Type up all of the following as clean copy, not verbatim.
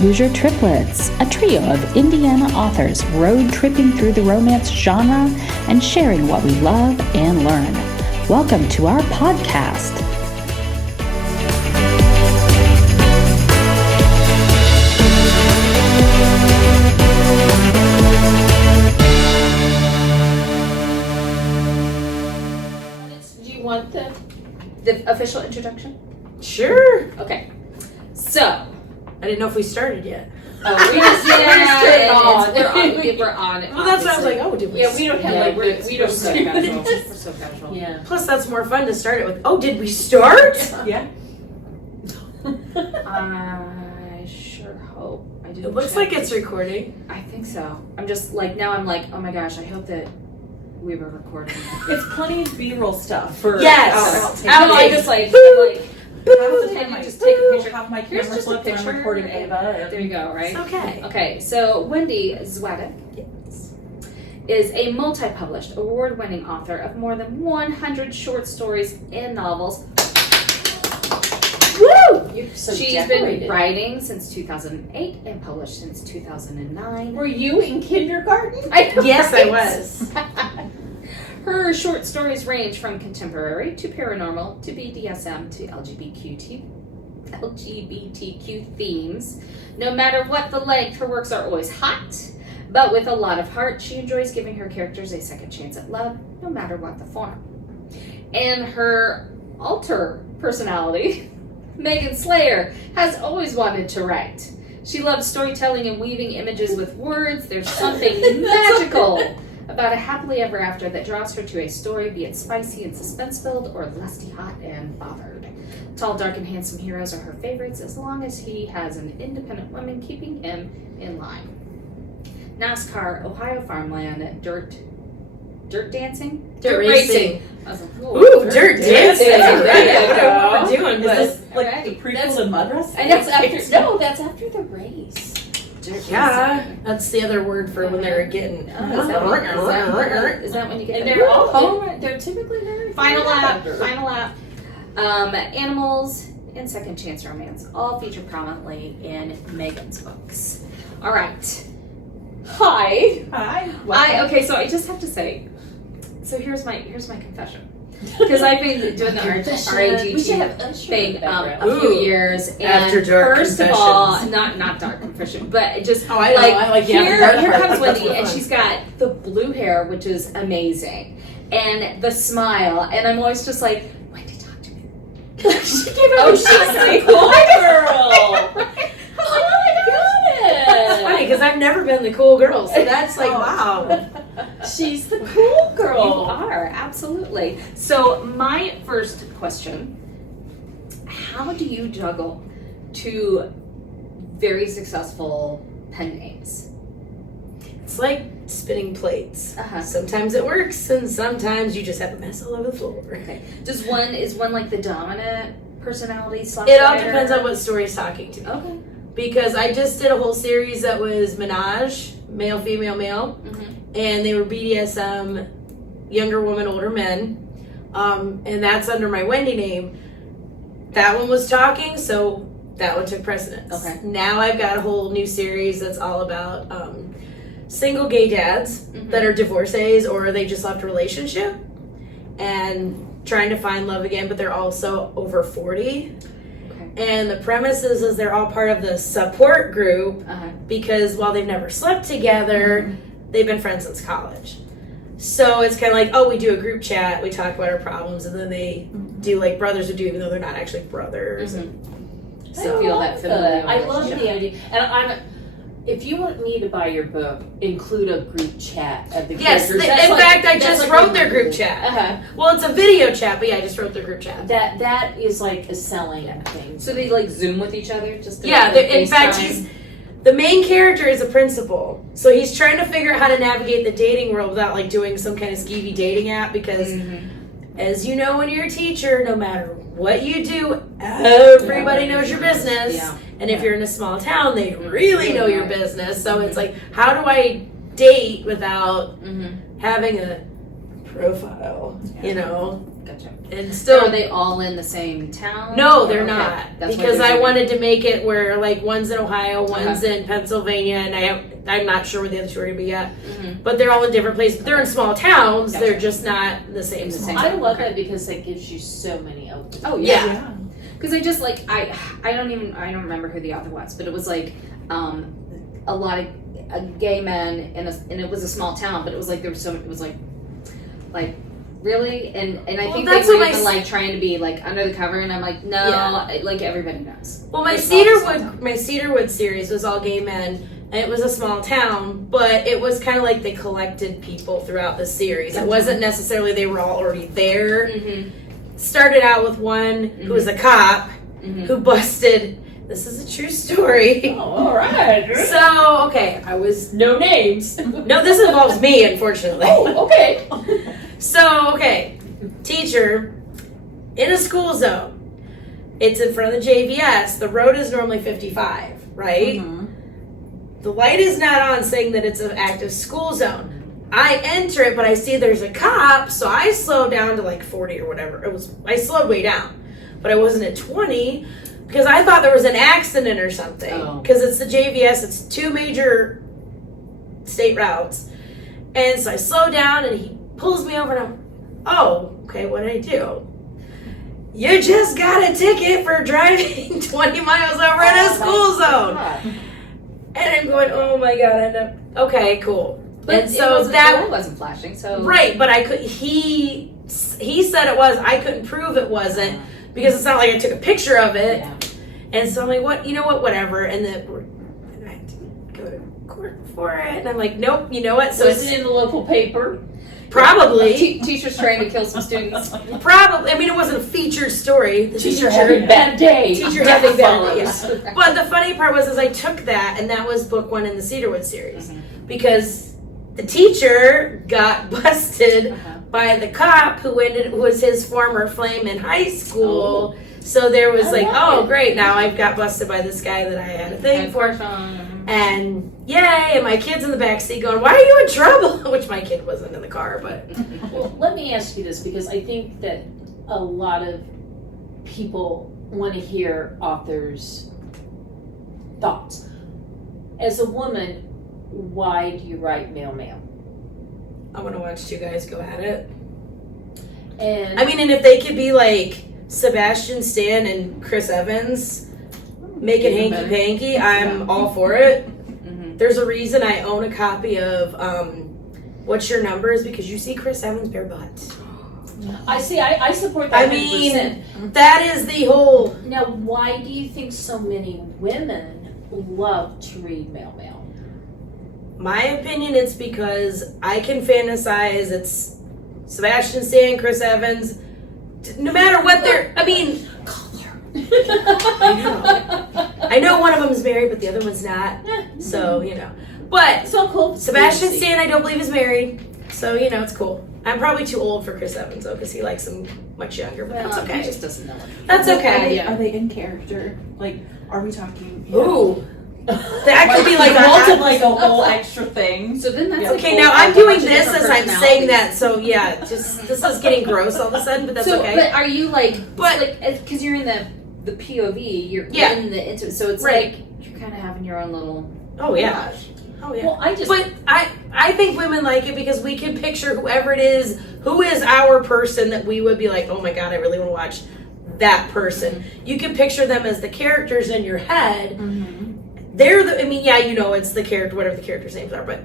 Hoosier Triplets, a trio of Indiana authors road tripping through the romance genre and sharing what we love and learn. Welcome to our podcast. Do you want the official introduction? Sure. Okay. So, I didn't know if we started yet. we're on it. Well, that's what I was like. Oh, did we? Yeah, we don't have we don't so do casual. it. We're so casual. Yeah. Plus, that's more fun to start it with. Oh, did we start? Yeah. I sure hope I didn't. It looks check. like it's recording. I think so. I'm just like now. I'm like, oh my gosh. I hope that we were recording. It's plenty of B-roll stuff for. Yes. I'm like just like. Half the time I just take a picture. Have my Here's camera just a flip when I'm picture. recording Ava. There you go. Right. Okay. Okay, so Wendi Zwaduk is a multi-published, award-winning author of more than 100 short stories and novels. Woo! You're so She's decorated. been writing since 2008 and published since 2009. Were you in kindergarten? Yes, I was. Her short stories range from contemporary to paranormal to BDSM to LGBTQ themes. No matter what the length, her works are always hot, but with a lot of heart. She enjoys giving her characters a second chance at love, no matter what the form. And her alter personality, Megan Slayer, has always wanted to write. She loves storytelling and weaving images with words. There's something magical about a happily ever after that draws her to a story, be it spicy and suspense-filled or lusty, hot, and bothered. Tall, dark, and handsome heroes are her favorites as long as he has an independent woman keeping him in line. NASCAR, Ohio farmland, dirt dancing? Dirt racing. I was like, Ooh, dirt dancing. There you I don't know what we're doing, Is this but like the prequel to Mud Wrestling? And that's after the race. yeah, that's the other word for when they're getting. Is that when you get And the- they're all home. They're typically very Final after. lap. Animals and second chance romance all feature prominently in Megan's books. All right. Hi. Hi. Okay, so I just have to say. So here's my confession. Because I've been doing the RAGT thing a few years, and After dark first of all, confessions. not dark confession, but just I know. I like here comes That's Wendi, more and fun. she's got the blue hair, which is amazing, and the smile, and I'm always just like, Wendi, talk to me. She gave She's the cool girl. That's funny because I've never been the cool girl, so that's like wow. She's the cool girl. You are, absolutely. So my first question, how do you juggle two very successful pen names? It's like spinning plates. Uh-huh. Sometimes it works, and sometimes you just have a mess all over the floor. Okay. Is one like the dominant personality / It all writer? depends on what story's talking to me. Okay. Because I just did a whole series that was menage, male, female, male, and they were BDSM, younger woman, older men, and that's under my Wendi name. That one was talking, so that one took precedence. Okay. Now I've got a whole new series that's all about single gay dads that are divorcees or they just left a relationship and trying to find love again, but they're also over 40. And the premise is they're all part of the support group because while they've never slept together, they've been friends since college. So it's kind of like, we do a group chat, we talk about our problems, and then they do like brothers would do, even though they're not actually brothers. So feel that familiar. I love the idea. And if you want me to buy your book, include a group chat of the Yes, characters. in fact, I just wrote their group chat. Well, it's a video chat, but yeah, I just wrote their group chat. That is like a selling thing. So they like Zoom with each other? Just to, Yeah, like, in fact, FaceTime? the main character is a principal, so he's trying to figure out how to navigate the dating world without like doing some kind of skeevy dating app because, as you know, when you're a teacher, no matter what you do, everybody knows your business. Yeah. And if you're in a small town, they really know your business. So it's like, how do I date without having a profile, you know. Gotcha. And So still, are they all in the same town? no, they're Okay. not. That's why Because they're I doing wanted to make it where like one's in Ohio, one's Uh-huh. in Pennsylvania, and I'm not sure where the other two are gonna be yet. Mhm. But they're all in different places. But they're in small towns. Gotcha. They're just not the same. In the small same- I love Okay. that because it gives you so many openings. Oh Yeah. Because I just like I don't remember who the author was, but it was like a lot of gay men and it was a small town, but it was like there was so it was like really and I Well, think that's they were what even my like trying to be like under the cover, and I'm like no, Yeah. like everybody knows. Well, my It's not the small Cedarwood series was all gay men, and it was a small town, but it was kind of like they collected people throughout the series. It wasn't necessarily they were all already there. Mm-hmm. Started out with one who was a cop Mm-hmm. who busted. This is a true story. Oh, all right. So okay, I was no names. no, this involves me, unfortunately. Oh, okay. So okay, teacher in a school zone. It's in front of the JVS. The road is normally 55, right? Mhm. The light is not on saying that it's an active school zone. I enter it, but I see there's a cop, so I slow down to like 40 or whatever. I slowed way down, but I wasn't at 20 because I thought there was an accident or something. Oh. Because it's the JVS, it's 2 major state routes. And so I slow down and he pulls me over and I'm, oh, okay, what did I do? You just got a ticket for driving 20 miles over in a school zone. And I'm going, oh my god, okay, cool. But And so the that light wasn't flashing, so right, but I could. He said it was. I couldn't prove it wasn't because it's not like I took a picture of it. Yeah. And so I'm like, what? You know what? Whatever. And then I had to go to court for it. And I'm like, nope. You know what? So Was it's it in the local paper? probably, teachers trying to kill some students. probably. I mean, it wasn't a featured story. The Teacher having a bad day. Teacher Death having bad day, follows. But the funny part was, is I took that, and that was book 1 in the Cedarwood series because the teacher got busted by the cop who was his former flame in high school. So there was I like, love oh it. great, now I've got busted by this guy that I had a thing for. And yay, and my kid's in the back seat going, why are you in trouble? Which my kid wasn't in the car, but Well, let me ask you this because I think that a lot of people want to hear authors' thoughts. As a woman, why do you write male? I want to watch 2 guys go at it. And I mean, and if they could be like Sebastian Stan and Chris Evans, make it Even hanky better. panky, I'm all for it. Mhm. There's a reason I own a copy of What's Your Number is because you see Chris Evans bare butt. I see. I support that. I mean, 100%. that is the whole. Now, why do you think so many women love to read male? My opinion, it's because I can fantasize. It's Sebastian Stan, Chris Evans. No matter what they're. I mean, I know one of them is married, but the other one's not. So you know. But So cool. Sebastian Stan, I don't believe is married. So you know, it's cool. I'm probably too old for Chris Evans though, because he likes him much younger. But that's He okay. just doesn't know it. That's okay. Yeah. Are they in character? Like, are we talking? Ooh, that could be like like a whole extra thing. So then that's Yeah. like Okay, a now whole I'm doing bunch of this different as I'm saying personalities. that, so yeah, just this is getting gross all of a sudden, but that's So, okay. but are you like, But- like, because you're in the POV, you're Yeah. in the intimate, so it's Right. like you're kind of having your own little. Oh yeah, oh yeah. Well, I just. But I think women like it because we can picture whoever it is, who is our person that we would be like, oh my god, I really want to watch that person. You can picture them as the characters in your head. They're the. I mean, yeah, you know, it's the character, whatever the characters' names are, but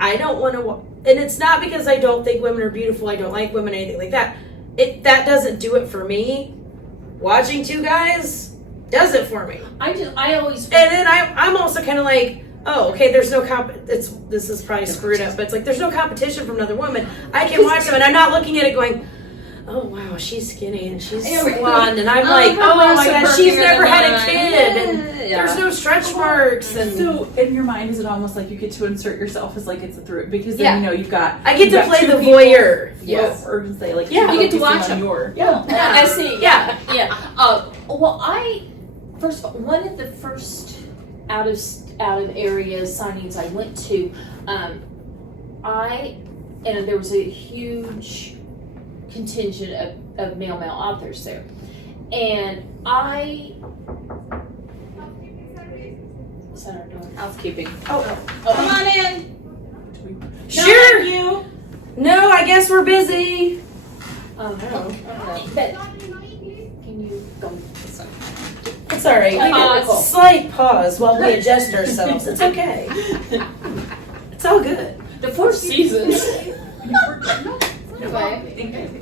I don't want to. And it's not because I don't think women are beautiful. I don't like women, anything like that. That doesn't do it for me. Watching 2 guys does it for me. I always. And then I'm also kind of like, oh, okay, there's no this is probably screwed up, but it's like there's no competition from another woman. I can watch them, and I'm not looking at it going, oh wow, she's skinny and she's blonde, and I'm like, her oh my breasts are god, she's perkier never than had a mine. kid, and Yeah. there's no stretch marks, and So in your mind, is it almost like you get to insert yourself as like it's a through because then Yeah. you know you've got. I get you've to got play 2 the people, voyeur. Yes. Or say like Yeah. two You get to focusing watch on them. your. Yeah, I see. Yeah. Yeah. Well, first of all, one of the first out of area signings I went to, I and there was a huge contingent of male authors there. And is that our door? Housekeeping. Oh, Come on in. sure. You. No, I guess we're busy. But can you go? It's all right. Pause. Slight pause while we adjust ourselves. It's okay. It's all good. The Four Seasons. Okay.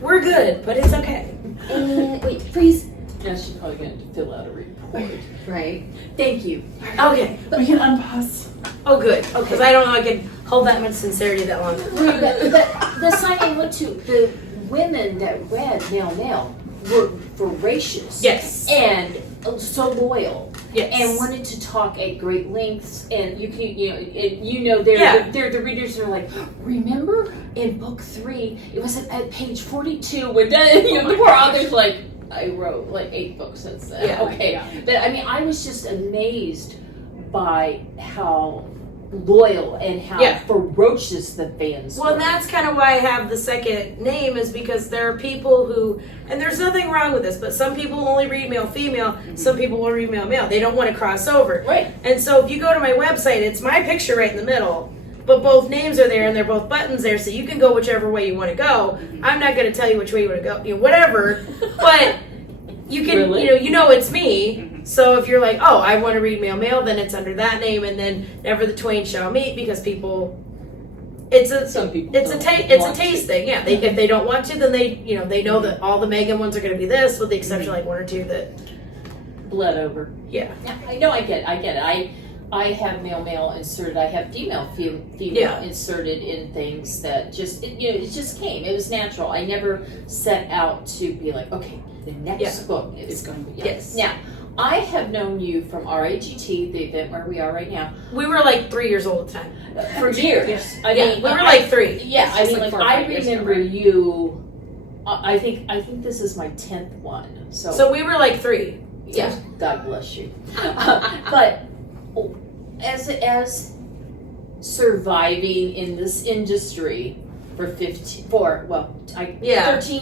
We're good, but it's okay. Wait, please. Yeah, she's probably going to fill out a report. Right. Thank you. Okay. We can unpause. Oh, good. Okay. Because I don't know I can hold that much sincerity that long. The site I went to, the women that read Mail were voracious. Yes. And so loyal. Yes. And wanted to talk at great lengths, and you can, they're the readers that are like, remember in book 3, it was at page 42 when the poor author's like, I wrote like 8 books since then. Yeah. Okay. Yeah. But I mean, I was just amazed by how loyal and how ferocious the fans were. Well, that's kind of why I have the second name, is because there are people who, and there's nothing wrong with this, but some people only read male, female, some people will read male, male. They don't want to cross over. Right. And so if you go to my website, it's my picture right in the middle, but both names are there and they're both buttons there, so you can go whichever way you want to go. I'm not going to tell you which way you want to go, whatever, but you can, Really? you know it's me. So if you're like, oh, I want to read male, male, then it's under that name, and then never the twain shall meet, because people, Some people it's a don't want taste to. thing. Yeah, if they don't want to, then they know that all the Megan ones are going to be this, with the exception of like 1 or 2 that. Bled over. Yeah. Yeah, I know. I get it. I have male inserted. I have female Yeah. inserted in things that just it just came. It was natural. I never set out to be like, okay, the next book is going to be Yes. Now, I have known you from RAGT, the event where we are right now, We were like 3 years old at the time. for years. I Yeah, mean, we were like 3. yeah. I Just mean, like like 4 or 5 I years ago, remember right? you. I think this is my 10th one. So we were like 3. Yeah, God bless you. But as surviving in this industry for 13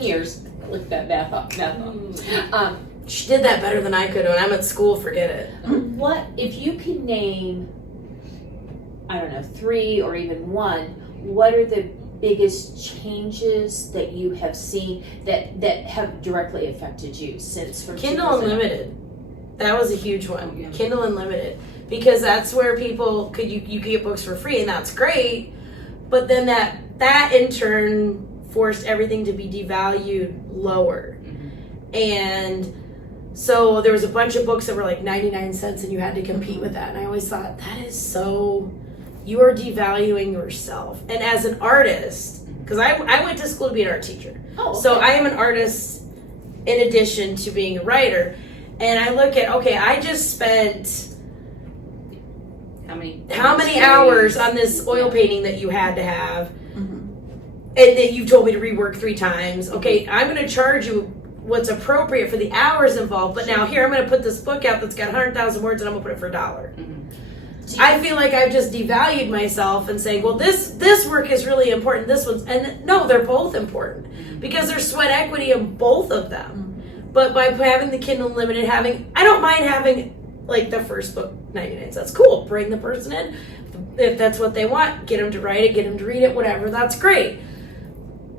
years. Look at that math up. She did that better than I could. When I'm at school, forget it. What if you can name? I don't know, 3 or even 1. What are the biggest changes that you have seen that have directly affected you since for Kindle Unlimited. That was a huge one. Yeah. Kindle Unlimited. Because that's where people could you could get books for free, and that's great. But then that in turn forced everything to be devalued lower. And so there was a bunch of books that were like 99 cents and you had to compete with that. And I always thought, that is so, you are devaluing yourself. And as an artist, because I went to school to be an art teacher. Oh, okay. So I am an artist in addition to being a writer. And I look at, okay, I just spent how many hours on this oil painting that you had to have, and that you've told me to rework 3 times. Okay, I'm going to charge you what's appropriate for the hours involved, but now here I'm going to put this book out that's got 100,000 words and I'm going to put it for $1. I feel like I've just devalued myself and saying, well, this work is really important. This one's, and no, they're both important because there's sweat equity in both of them. But by having the Kindle Unlimited, I don't mind having like the first book 99 cents. Cool. Bring the person in if that's what they want. Get them to write it. Get them to read it. Whatever. That's great.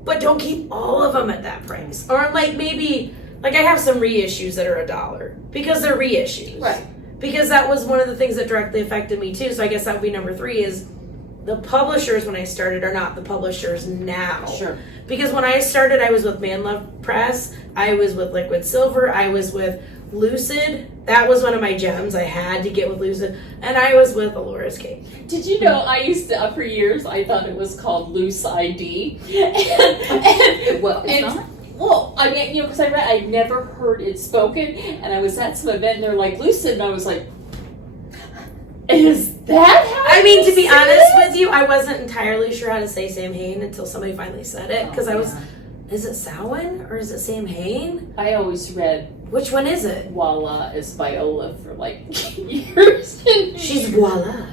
But don't keep all of them at that price. Or like maybe like I have some reissues that are $1 because they're reissues. Right. Because that was one of the things that directly affected me too. So I guess that would be number 3 is the publishers when I started are not the publishers now. Sure. Because when I started, I was with Man Love Press. I was with Liquid Silver. I was with Lucid. That was one of my gems. I had to get with Lucid. And I was with Alora's Cake. Did you know I used to, for years, I thought it was called Loose ID. Well, I mean, because I'd never heard it spoken, and I was at some event, and they're like, Lucid, and I was like, is that how I mean, to be say honest it? with you, I wasn't entirely sure how to say Sam Hain until somebody finally said it. Because I was, is it Samhain or is it Sam Hain? I always read Which one is it? Voila is Viola for like years. She's voila.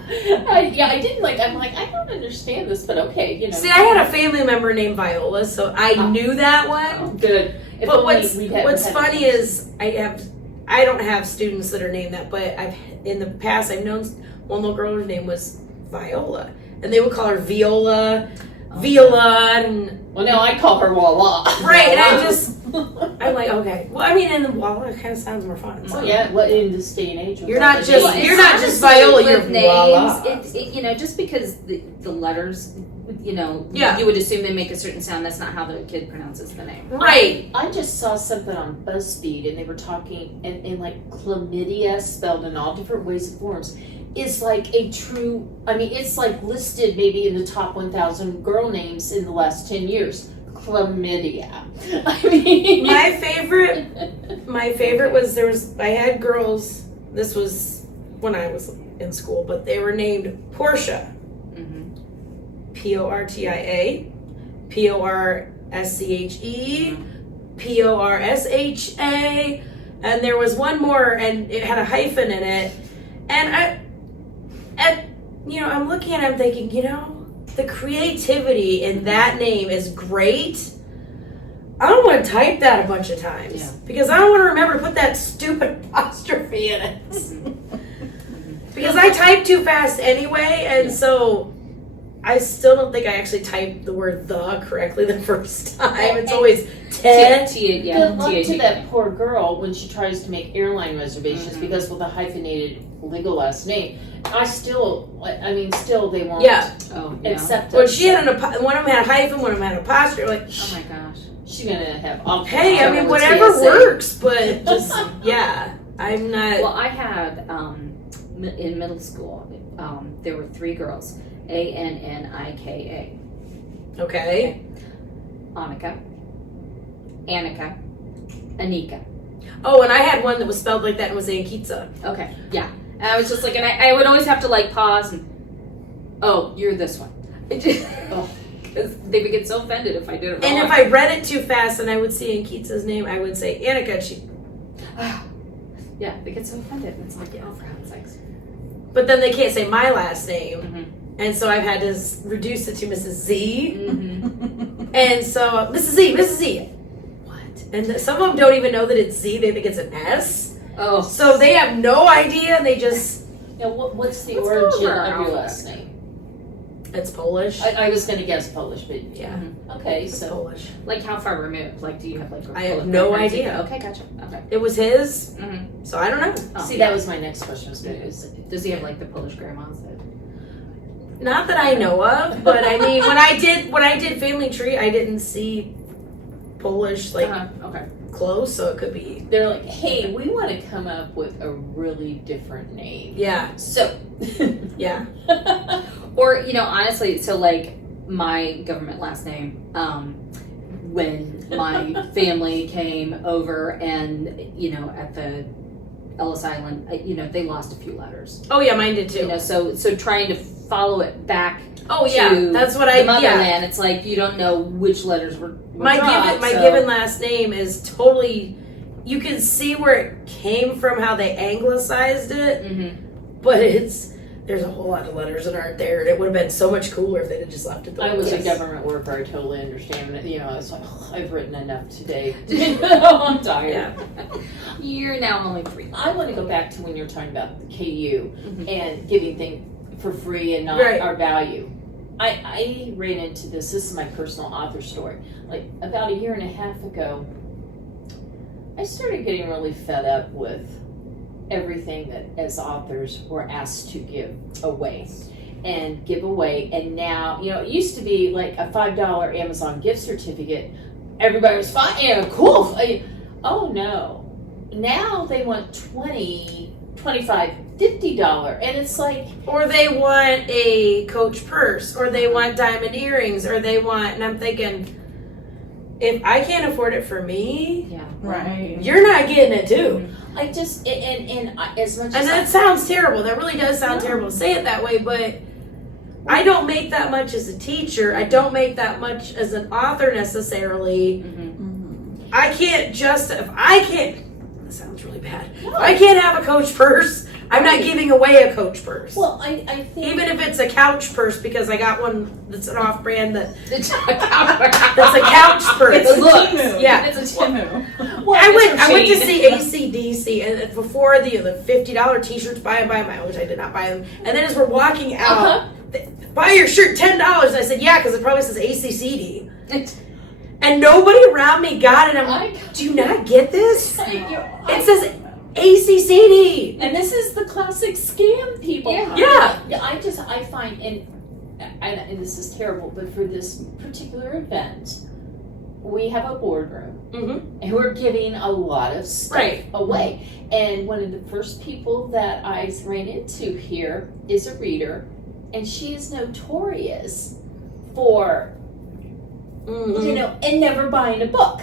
I didn't like. I'm like, I don't understand this, but okay, you know. See, I had a family member named Viola, so I knew that one. Oh, good. If But only what's we'd had funny names. is I don't have students that are named that, but in the past I've known one little girl whose name was Viola, and they would call her Viola, Viola, and Well, no, I call her Voila. right. And I'm like, okay. Well, I mean, and the Voila kind of sounds more fun. So. Well, yeah. What in this day and age? You're not just Well, you're it's not just honestly Viola. You're with names. Voila. You know, just because the letters, you know, Yeah. you would assume they make a certain sound. That's not how the kid pronounces the name. Right. I just saw something on BuzzFeed, and they were talking, and like chlamydia, spelled in all different ways and forms, is like a true. I mean, it's like listed maybe in the top 1,000 girl names in the last 10 years. Chlamydia. I mean, My favorite was I had girls. This was when I was in school, but they were named Portia. Portia, Porsche, Porsha, and there was one more, and it had a hyphen in it. And I'm looking at it, I'm thinking, the creativity in that name is great. I don't want to type that a bunch of times because I don't want to remember to put that stupid apostrophe in it. Because I type too fast anyway, and so I still don't think I actually typed the word "the" correctly the first time. It's always good luck to that poor girl when she tries to make airline reservations because with a hyphenated legal last name. Still they won't accept it. Well, she had one of them had a hyphen, one of them had an apostrophe. Like, Oh my gosh. She's gonna have all. hey, I mean, whatever works, but just I'm not. Well, I had in middle school. There were 3 girls. Annika. Okay. Annika. Annika. Anika. Oh, and I had one that was spelled like that and was Ankitsa. Okay. Yeah. And I was just like, and I would always have to like pause and, oh, you're this one. Because they would get so offended if I did it wrong. And if I read it too fast and I would see Ankitsa's name, I would say Annika. Yeah, they get so offended. It's like, oh, for heaven's sakes. But then they can't say my last name. And so I've had to reduce it to Mrs. Z. And so, Mrs. Z. What? And some of them don't even know that it's Z. They think it's an S. Oh. So they have no idea. And they just... what's the origin of your last name? It's Polish. I was going to guess Polish, but yeah. Okay, It's so... Polish. Like, how far removed? Like, do you have, like... I have no idea. Okay, gotcha. Okay. It was his. So I don't know. Oh, See, that was my next question. Was going to does he have, like, the Polish grandmas that... Not that I know of, but I mean, when I did Family Tree, I didn't see Polish okay. close, so it could be. They're like, hey, we want to come up with a really different name. Yeah. So, yeah. Or, honestly, so like my government last name, when my family came over and, at the Ellis Island, they lost a few letters. Oh yeah, mine did too. So trying to follow it back. Oh yeah, to that's what the motherland. It's like you don't know which letters were my dropped, given last name is totally. You can see where it came from, how they anglicized it, but there's a whole lot of letters that aren't there, and it would have been so much cooler if they'd have just left it. I was a government worker. I totally understand it. It's like I've written enough today. I'm tired. Yeah. You're now only 3. I want to go back to when you're talking about the KU and giving things for free and not our value. I ran into this. This is my personal author story. Like about 1.5 years ago, I started getting really fed up with everything that as authors we're asked to give away. And now, it used to be like a $5 Amazon gift certificate. Everybody was fine, cool. Oh no. Now they want $20, $25, $50, and it's like... Or they want a Coach purse, or they want diamond earrings, or they want... And I'm thinking, if I can't afford it for me... Yeah. Right. You're not getting it too. I just... And as much as... And that sounds terrible. That really does sound terrible to say it that way, but... I don't make that much as a teacher. I don't make that much as an author necessarily. I can't just... If I can't... This bad. If I can't have a Coach purse, I'm not giving away a Coach purse. Well, I think Even if it's a couch purse, because I got one that's an off-brand that's That's a couch purse. It looks. Yeah. It's a Timu. well, I went to chain. see AC/DC, and before the $50 T-shirts, buy mine, which I did not buy them. And then as we're walking out, buy your shirt $10. And I said, yeah, because it probably says ACCD. And nobody around me got it. I'm like, do you not get this? It says ACCD. And this is the classic scam, people. Yeah. I find, and this is terrible, but for this particular event, we have a boardroom, and we're giving a lot of stuff away. And one of the first people that I ran into here is a reader, and she is notorious for, and never buying a book.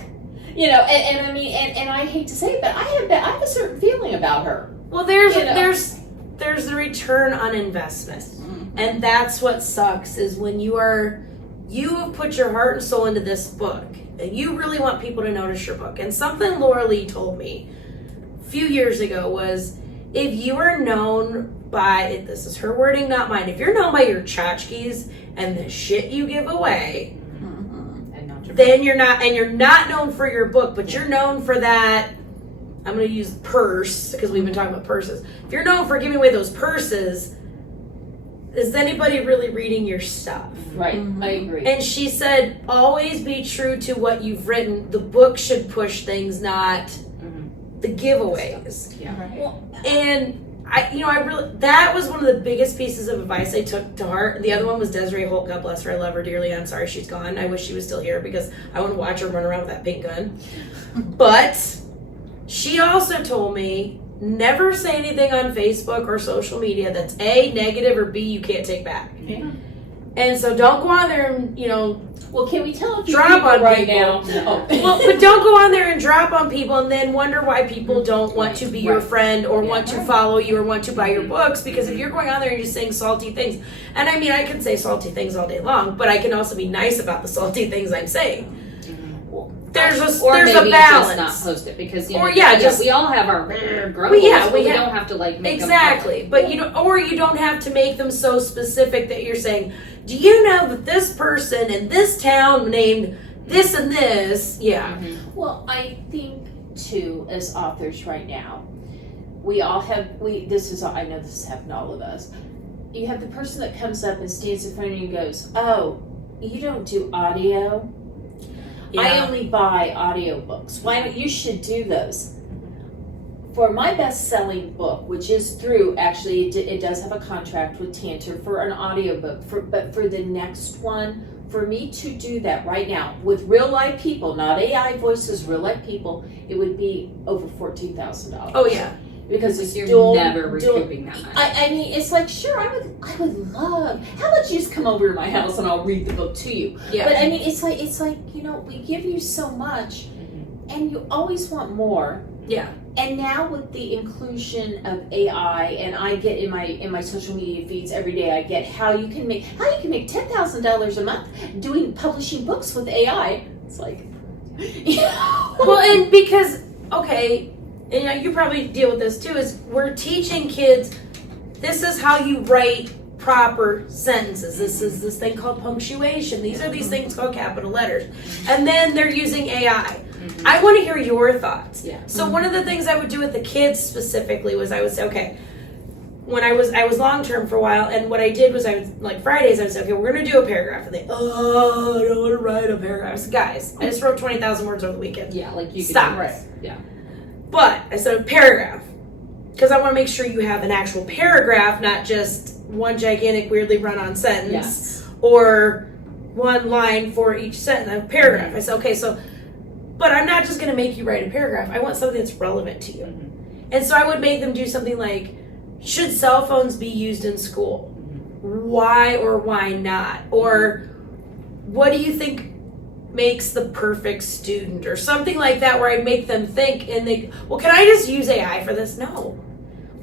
And I mean, and I hate to say it, but I have a certain feeling about her. Well, there's the return on investment, and that's what sucks is when you have put your heart and soul into this book, and you really want people to notice your book. And something Laura Lee told me a few years ago was, if you are known by, this is her wording, not mine, if you're known by your tchotchkes and the shit you give away, then you're not known for your book, but you're known for that. I'm going to use purse because we've been talking about purses. If you're known for giving away those purses, is anybody really reading your stuff? Right, I agree. And she said, always be true to what you've written. The book should push things, not the giveaways. Yeah. Well, And I really, that was one of the biggest pieces of advice I took to heart. The other one was Desiree Holt. God bless her. I love her dearly. I'm sorry she's gone. I wish she was still here because I want to watch her run around with that pink gun. But she also told me, never say anything on Facebook or social media that's A, negative, or B, you can't take back. Yeah. And so don't go on there and, well, can we tell a few drop people on right people. now? Oh. Well, but don't go on there and drop on people and then wonder why people don't want to be your friend or want to follow you or want to buy your books. Because if you're going on there and you're saying salty things, and I mean, I can say salty things all day long, but I can also be nice about the salty things I'm saying. There's a maybe balance. Just not post it because we all have our growth. We don't have to like make exactly. them but you don't have to make them so specific that you're saying, do you know that this person in this town named this and this? Yeah. Well, I think too, as authors right now, we all have I know this is happened to all of us. You have the person that comes up and stands in front of you and goes, "Oh, you don't do audio? Yeah. I only buy audiobooks. Why don't you should do those?" For my best-selling book, which is through, actually, it does have a contract with Tantor for an audiobook, but for the next one, for me to do that right now with real-life people, not AI voices, real-life people, it would be over $14,000. Oh, yeah. Because it's you're never recouping that much. I mean, it's like, sure, I would love. How about you just come over to my house and I'll read the book to you? Yeah. But I mean, it's like we give you so much, and you always want more. Yeah. And now with the inclusion of AI, and I get in my social media feeds every day, I get how you can make $10,000 a month doing publishing books with AI. It's like, well, and because and you probably deal with this too, is we're teaching kids, this is how you write proper sentences. This is this thing called punctuation. These are these things called capital letters. And then they're using AI. I want to hear your thoughts. Yeah. So one of the things I would do with the kids specifically was I would say, okay, when I was long-term for a while, and what I did was I would, like Fridays, I would say, okay, we're going to do a paragraph. And they, I don't want to write a paragraph. I said, guys, I just wrote 20,000 words over the weekend. Yeah, like you could Stop. do this. Yeah. But I said a paragraph, because I want to make sure you have an actual paragraph, not just one gigantic, weirdly run-on sentence or one line for each sentence, a paragraph. I said, okay, but I'm not just going to make you write a paragraph. I want something that's relevant to you. And so I would make them do something like, should cell phones be used in school? Why or why not? Or what do you think makes the perfect student? Or something like that, where I'd make them think and they, well, can I just use AI for this? No.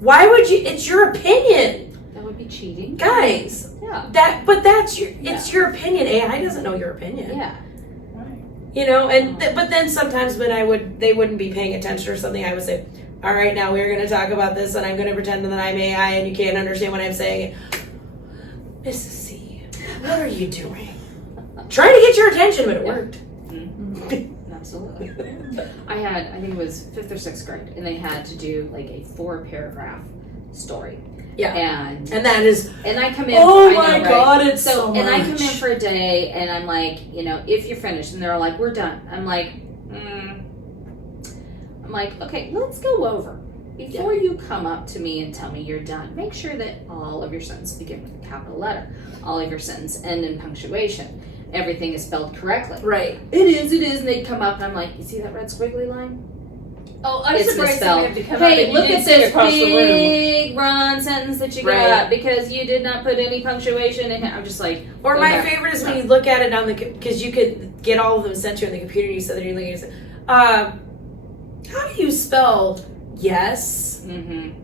Why would you? It's your opinion. That would be cheating. Guys. Yeah. It's your opinion. AI doesn't know your opinion. Yeah. And but then sometimes when they wouldn't be paying attention or something, I would say, all right, now we're going to talk about this, and I'm going to pretend that I'm AI and you can't understand what I'm saying. Mrs. C, what are you doing? Trying to get your attention, but it worked. Absolutely. I think it was 5th or 6th grade, and they had to do like a 4-paragraph story. Yeah. And that is. And I come in. Oh for, my God, it's so much. And I come in for a day, and I'm like, if you're finished, and they're like, we're done. I'm like, okay, let's go over. Before you come up to me and tell me you're done, make sure that all of your sentences begin with a capital letter. All of your sentences end in punctuation. Everything is spelled correctly. Right. It is. And they come up, and I'm like, you see that red squiggly line? Oh, I'm It's surprised misspelled. they have to come Hey, up look at this across the room. big run sentence that you Right. got because you did not put any punctuation in it. I'm just like, Or go my back. favorite is when you look at it on the, because you could get all of them sent to you on the computer, and you said that you're looking and you say, how do you spell yes? Mm-hmm.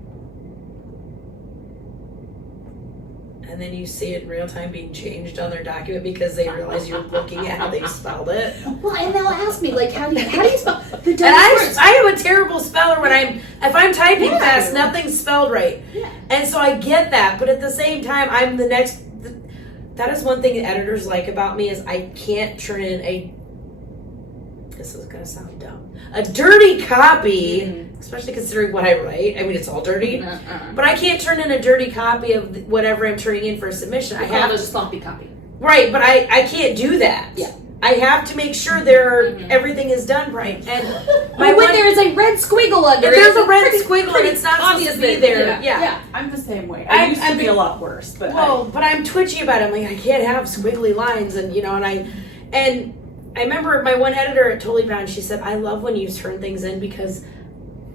And then you see it in real time being changed on their document because they realize you're looking at how they spelled it. Well, and they'll ask me like, how do you spell the And dumbest words? I am a terrible speller when if I'm typing fast, nothing's spelled right. Yeah. And so I get that, but at the same time, I'm the next. That is one thing that editors like about me is I can't turn in this is gonna sound dumb, a dirty copy, especially considering what I write. I mean, it's all dirty, but I can't turn in a dirty copy of whatever I'm turning in for a submission. I have a sloppy copy. Right, but I can't do that. Yeah. I have to make sure everything is done right. And When there is a red squiggle under if it, there's a red pretty squiggle and it's not supposed to be there, Yeah, I'm the same way. I used to be a lot worse, but but I'm twitchy about it. I'm like, I can't have squiggly lines, and I remember my one editor at Totally Bound, she said, I love when you turn things in because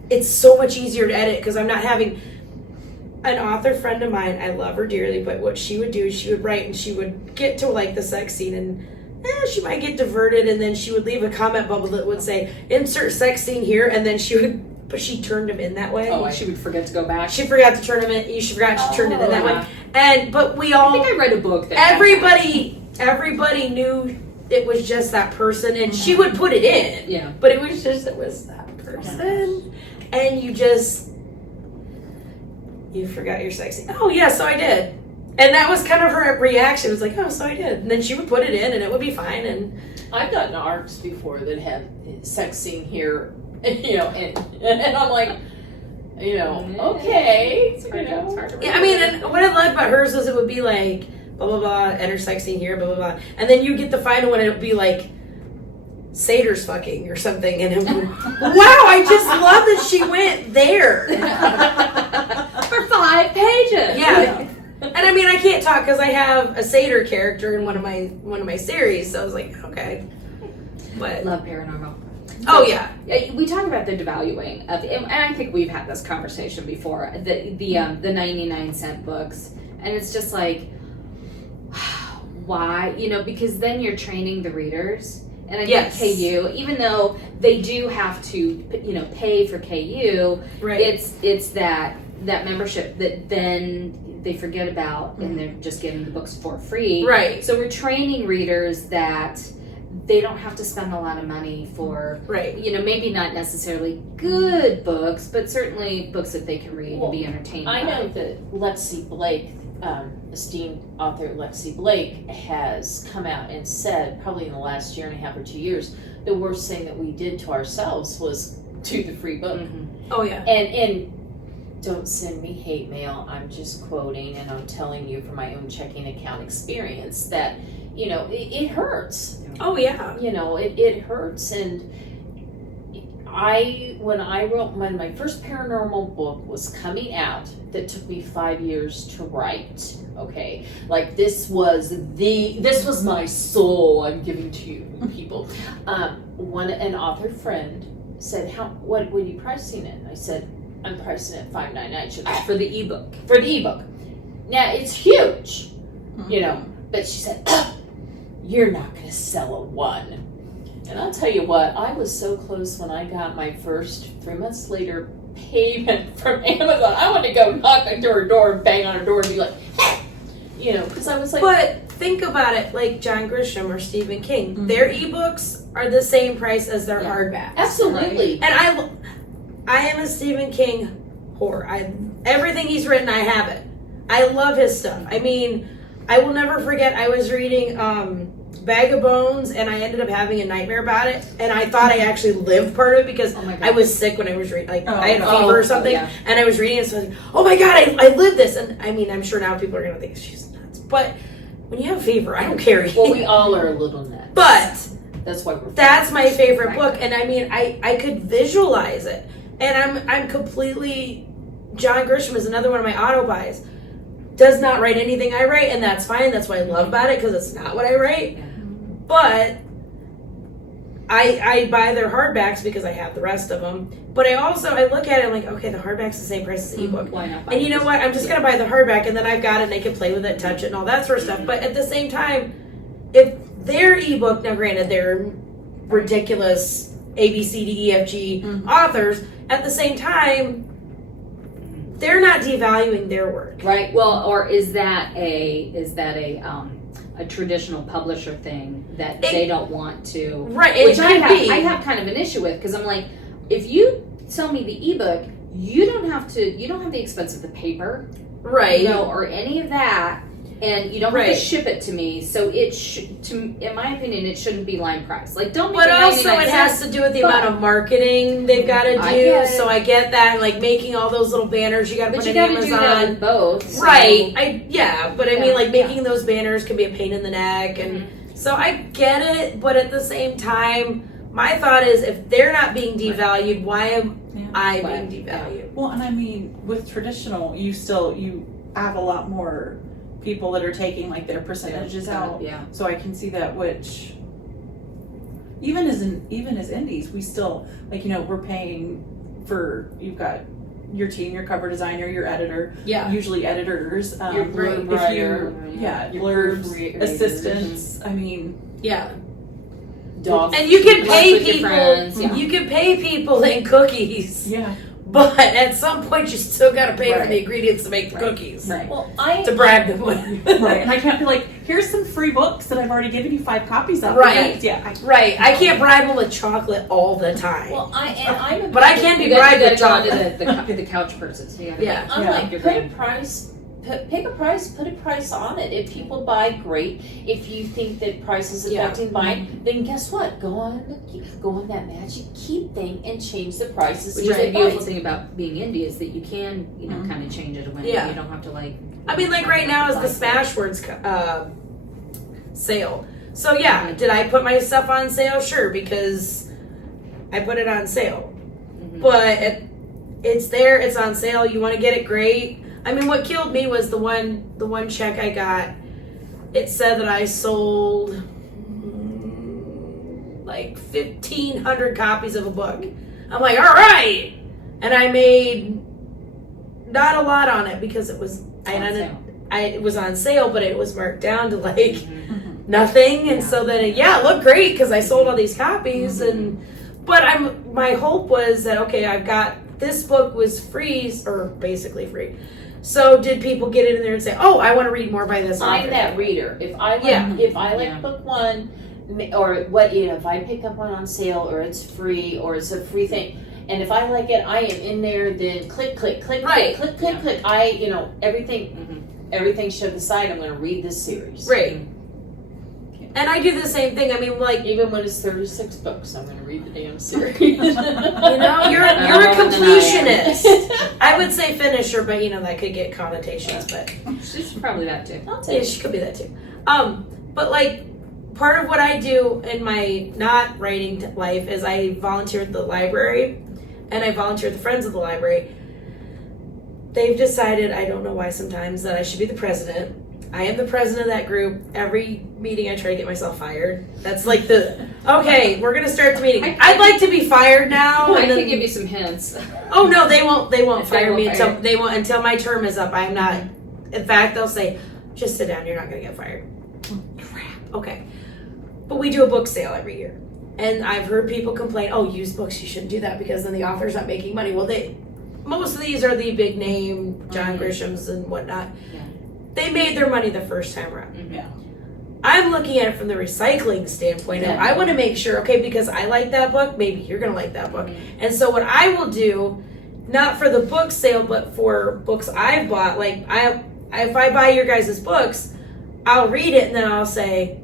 it's so much easier to edit because I'm not having an author friend of mine. I love her dearly, but what she would do is she would write and she would get to like the sex scene and she might get diverted, and then she would leave a comment bubble that would say, insert sex scene here, and then but she turned them in that way. Oh, she would forget to go back. She forgot to turn them in. She forgot she turned it in that way. But we all. I think I read a book that Everybody knew it was just that person, and she would put it in. Yeah. But it was that person, and you forgot your sex scene. Oh yeah, so I did. And that was kind of her reaction. It was like, oh, so I did. And then she would put it in, and it would be fine. And I've gotten ARCs before that had sex scene here, and I'm like, okay. It's hard to yeah, I mean, and what I liked about hers was it would be like, blah, blah, blah, enter sex scene here, blah, blah, blah. And then you get the final one, and it would be like, satyrs fucking or something. And it would, wow, I just love that she went there. For 5 pages. Yeah. And I mean, I can't talk because I have a satyr character in one of my series, so I was like, okay. But Love paranormal. oh yeah, we talk about the devaluing of, and I think we've had this conversation before. The 99-cent books, and it's just like, why? Because then you're training the readers, and I think KU, even though they do have to, pay for KU, right. It's that membership that then they forget about, and they're just getting the books for free. Right. So we're training readers that they don't have to spend a lot of money for, right. Maybe not necessarily good books, but certainly books that they can read and be entertained by. I know that Lexi Blake, esteemed author Lexi Blake, has come out and said, probably in the last 1.5 or 2 years, the worst thing that we did to ourselves was do the free book. Mm-hmm. Oh yeah. And don't send me hate mail. I'm just quoting, and I'm telling you from my own checking account experience that, it hurts. Oh yeah. It hurts. And when my first paranormal book was coming out, that took me 5 years to write. Okay, like this was my soul I'm giving to you people. An author friend said, what are you pricing it? I said, I'm pricing it $5.99 For the ebook. For the ebook. Now it's huge, but she said, you're not going to sell a 1. And I'll tell you what, I was so close when I got my first 3 months later payment from Amazon. I wanted to go knock into her door and bang on her door and be like, hey, because I was like. But think about it, like John Grisham or Stephen King. Their ebooks are the same price as their hardbacks. Absolutely. And I am a Stephen King whore. Everything he's written, I have it. I love his stuff. I mean, I will never forget, I was reading Bag of Bones, and I ended up having a nightmare about it, and I thought I actually lived part of it because I was sick when I was reading, like, I had a fever or something, and I was reading it, so I was like, oh my god, I lived this, and I mean, I'm sure now people are going to think she's nuts, but when you have a fever, I don't care. Well, we all are a little nuts. But that's why we're that's my favorite book, and I mean, I could visualize it, and I'm completely, John Grisham is another one of my auto buys, does not write anything I write, and that's fine, that's what I love about it, because it's not what I write. But I buy their hardbacks because I have the rest of them. But I look at it, I'm like, okay, the hardback's the same price as the ebook. Why not? And you know what? I'm just going to buy the hardback, and then I've got it, and I can play with it, touch it, and all that sort of stuff. But at the same time, if their ebook, now granted, they're ridiculous A, B, C, D, E, F, G authors, at the same time, they're not devaluing their work. Right. Well, or is that a traditional publisher thing that they don't want to? Right. Which I have kind of an issue with, because I'm like, if you sell me the ebook, you don't have the expense of the paper, right? You know, or any of that, and you don't have to ship it to me. So in my opinion, it shouldn't be line price. Like, don't. Make but also, it has to do with the amount of marketing they've got to do. So I get that, like making all those little banners, you got to put on Amazon. Do that with both, so. Right? But I mean, like making those banners can be a pain in the neck, and so I get it. But at the same time, my thought is, if they're not being devalued, why am I being devalued? Well, and I mean, with traditional, you have a lot more people that are taking like their percentages out. Yeah. So I can see that, which even as indies, we still, like, you know, we're paying for, you've got your team, your cover designer, your editor, usually editors, your blurb writer, blurbs, assistants. I mean, dogs. And you can pay people. You can pay people in cookies. Yeah. But at some point, you still got to pay for the ingredients to make the cookies. Right. Well, to brag them with. Right. And I can't be like, here's some free books that I've already given you 5 copies of. Right. Yeah. I can't bribe them with chocolate all the time. Well, I can be bribed with chocolate. The couch purses. Yeah. I'm like, put a price. Pick a price, put a price on it. If people buy, great. If you think that price is affecting buying, then guess what? Go on that Magic Keep thing and change the prices. Which is the beautiful thing about being indie, is that you can, kind of change it when you don't have to like. I mean, like right now is the Smashwords sale. So did I put my stuff on sale? Sure, because I put it on sale. But it's there. It's on sale. You want to get it? Great. I mean, what killed me was the one check I got. It said that I sold like 1,500 copies of a book. I'm like, all right, and I made not a lot on it because it was it was on sale, but it was marked down to like nothing, and so then it looked great because I sold all these copies, but my hope was that I've got this book was free or basically free. So did people get in there and say, "Oh, I want to read more by this author"? I'm that reader. If I like book one, or if I pick up one on sale, or it's free, or it's a free thing, and if I like it, I am in there. Then click. I everything shoved aside. I'm going to read this series. Right. And I do the same thing. I mean, like, even when it's 36 books, I'm going to read the damn series. You're a completionist. I would say finisher, but that could get connotations. But she's probably that too. She could be that too. But like, part of what I do in my not writing life is I volunteer at the library, and I volunteer at the Friends of the Library. They've decided, I don't know why sometimes, that I should be the president. I am the president of that group. Every meeting I try to get myself fired. That's like okay, we're gonna start the meeting. I'd like to be fired now. I can give you some hints. Oh no, they won't fire me until my term is up. I'm not. In fact, they'll say, just sit down, you're not gonna get fired. Crap. Okay. But we do a book sale every year. And I've heard people complain, used books, you shouldn't do that because then the author's not making money. Well, most of these are the big name John Grishams and whatnot. Yeah. They made their money the first time around. Yeah. I'm looking at it from the recycling standpoint of I want to make sure, okay, because I like that book, maybe you're going to like that book. And so what I will do, not for the book sale, but for books I've bought, like if I buy your guys' books, I'll read it and then I'll say,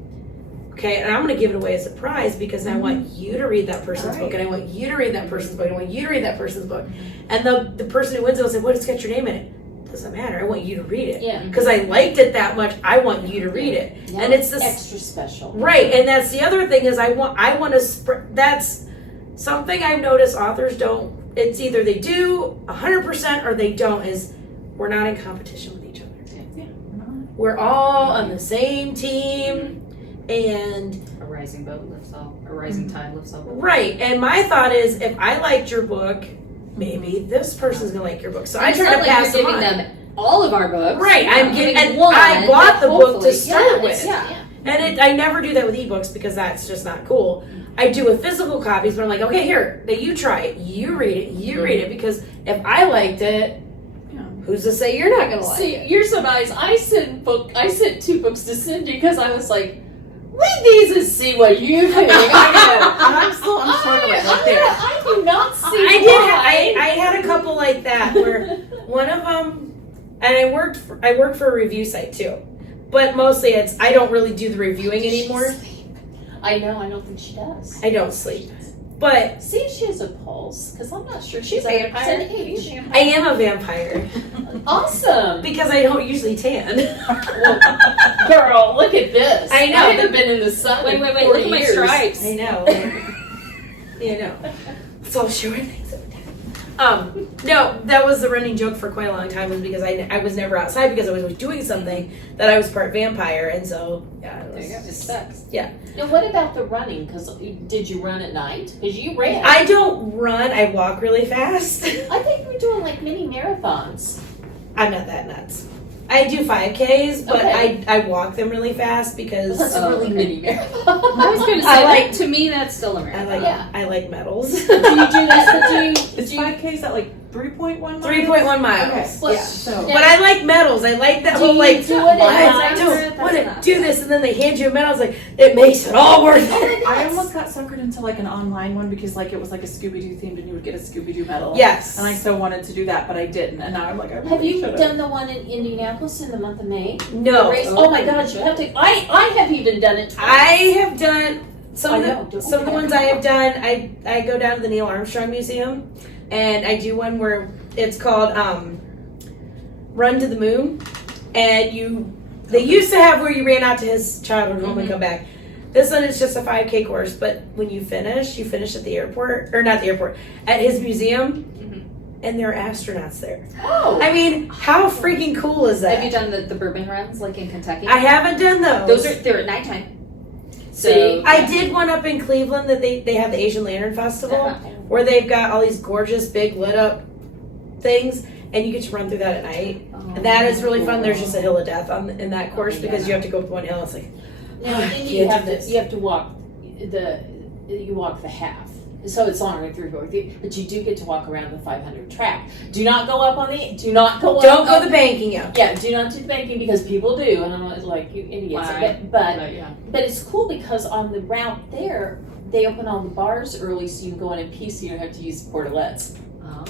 okay, and I'm going to give it away as a prize because I want you to read that person's book, and I want you to read that person's book, and I want you to read that person's book. And the person who wins it will say, what, it's got your name in it? Doesn't matter. I want you to read it. Yeah. Because I liked it that much. I want you to read it. Yeah. And it's this extra special. Right. And that's the other thing is I want to that's something I've noticed authors don't. It's either they do 100% or they don't. Is we're not in competition with each other. Yeah. We're all on the same team, and A rising boat lifts all. A rising tide lifts all. right. And my thought is, if I liked your book, maybe this person's gonna like your book. So I try to pass you're them giving on. them all of our books. Right, I'm giving, and one. I bought the book to start with. Yeah. And I never do that with ebooks because that's just not cool. I do with physical copies, but I'm like, okay, here, now you try it, you read it, read it, because if I liked it, who's to say you're not gonna like See, it? you're so nice. I sent 2 books to Cindy because I was like, read these and see what you think. I'm struggling right there. I do not see I had a couple like that where one of them, and I worked for a review site too, but mostly it's I don't really do the reviewing anymore. I know, I don't think she does. I don't sleep, but See if she has a pulse, because I'm not sure She's she's a 100% vampire. age. I am a vampire Awesome. because I don't usually tan. Girl, look at this. I know. I haven't been in the sun Wait, in look 40 at my years. stripes. I know. You know. It's all short things. No, that was the running joke for quite a long time was because I was never outside because I was always doing something that I was part vampire, and so yeah, it There you go. It was, sucks. Now, what about the running? Because did you run at night? Because you ran. I don't run, I walk really fast. I think we're doing like mini marathons. I'm not that nuts. I do 5Ks, but Okay. I walk them really fast because That's a really mini marathon. I was going to say, I like- to me, that's still a marathon. I like medals. Do you do this? It's 5Ks at like 3.1 miles? 3.1 miles. Okay. Well, Yeah. So, But I like medals. I like that Do whole you like do it I at don't night? want to That's do not this, and then they hand you a medal. I was like, it makes it all worth it. I almost got suckered into like an online one because like it was like a Scooby-Doo themed and you would get a Scooby-Doo medal. Yes. And I so wanted to do that, but I didn't. And now I'm like, I really Have you should've. done the one in Indianapolis in the month of May? No. Race? Oh my God, you have to. I have even done it twice. I have done some I know, of don't some of the you? ones I have done. I go down to the Neil Armstrong Museum, and I do one where it's called Run to the Moon, and they used to have where you ran out to his childhood home and come back. This one is just a 5K course, but when you finish at the airport, or not the airport, at his museum, and there are astronauts there. Oh. I mean, how freaking cool is that? Have you done the bourbon runs, like in Kentucky? I haven't done those. They're at nighttime. See? I did one up in Cleveland that they have the Asian Lantern Festival where they've got all these gorgeous big lit up things and you get to run through that at night. And that is really fun. There's just a hill of death in that course because you have to go up one hill. It's like Now, I think you have to walk the half. So it's longer than 340, but you do get to walk around the 500 track. Do not go up don't go the banking out. Yeah, do not do the banking because people do, and I'm like, you idiots. Why? But it's cool because on the route there, they open all the bars early so you can go in peace so you don't have to use portalettes.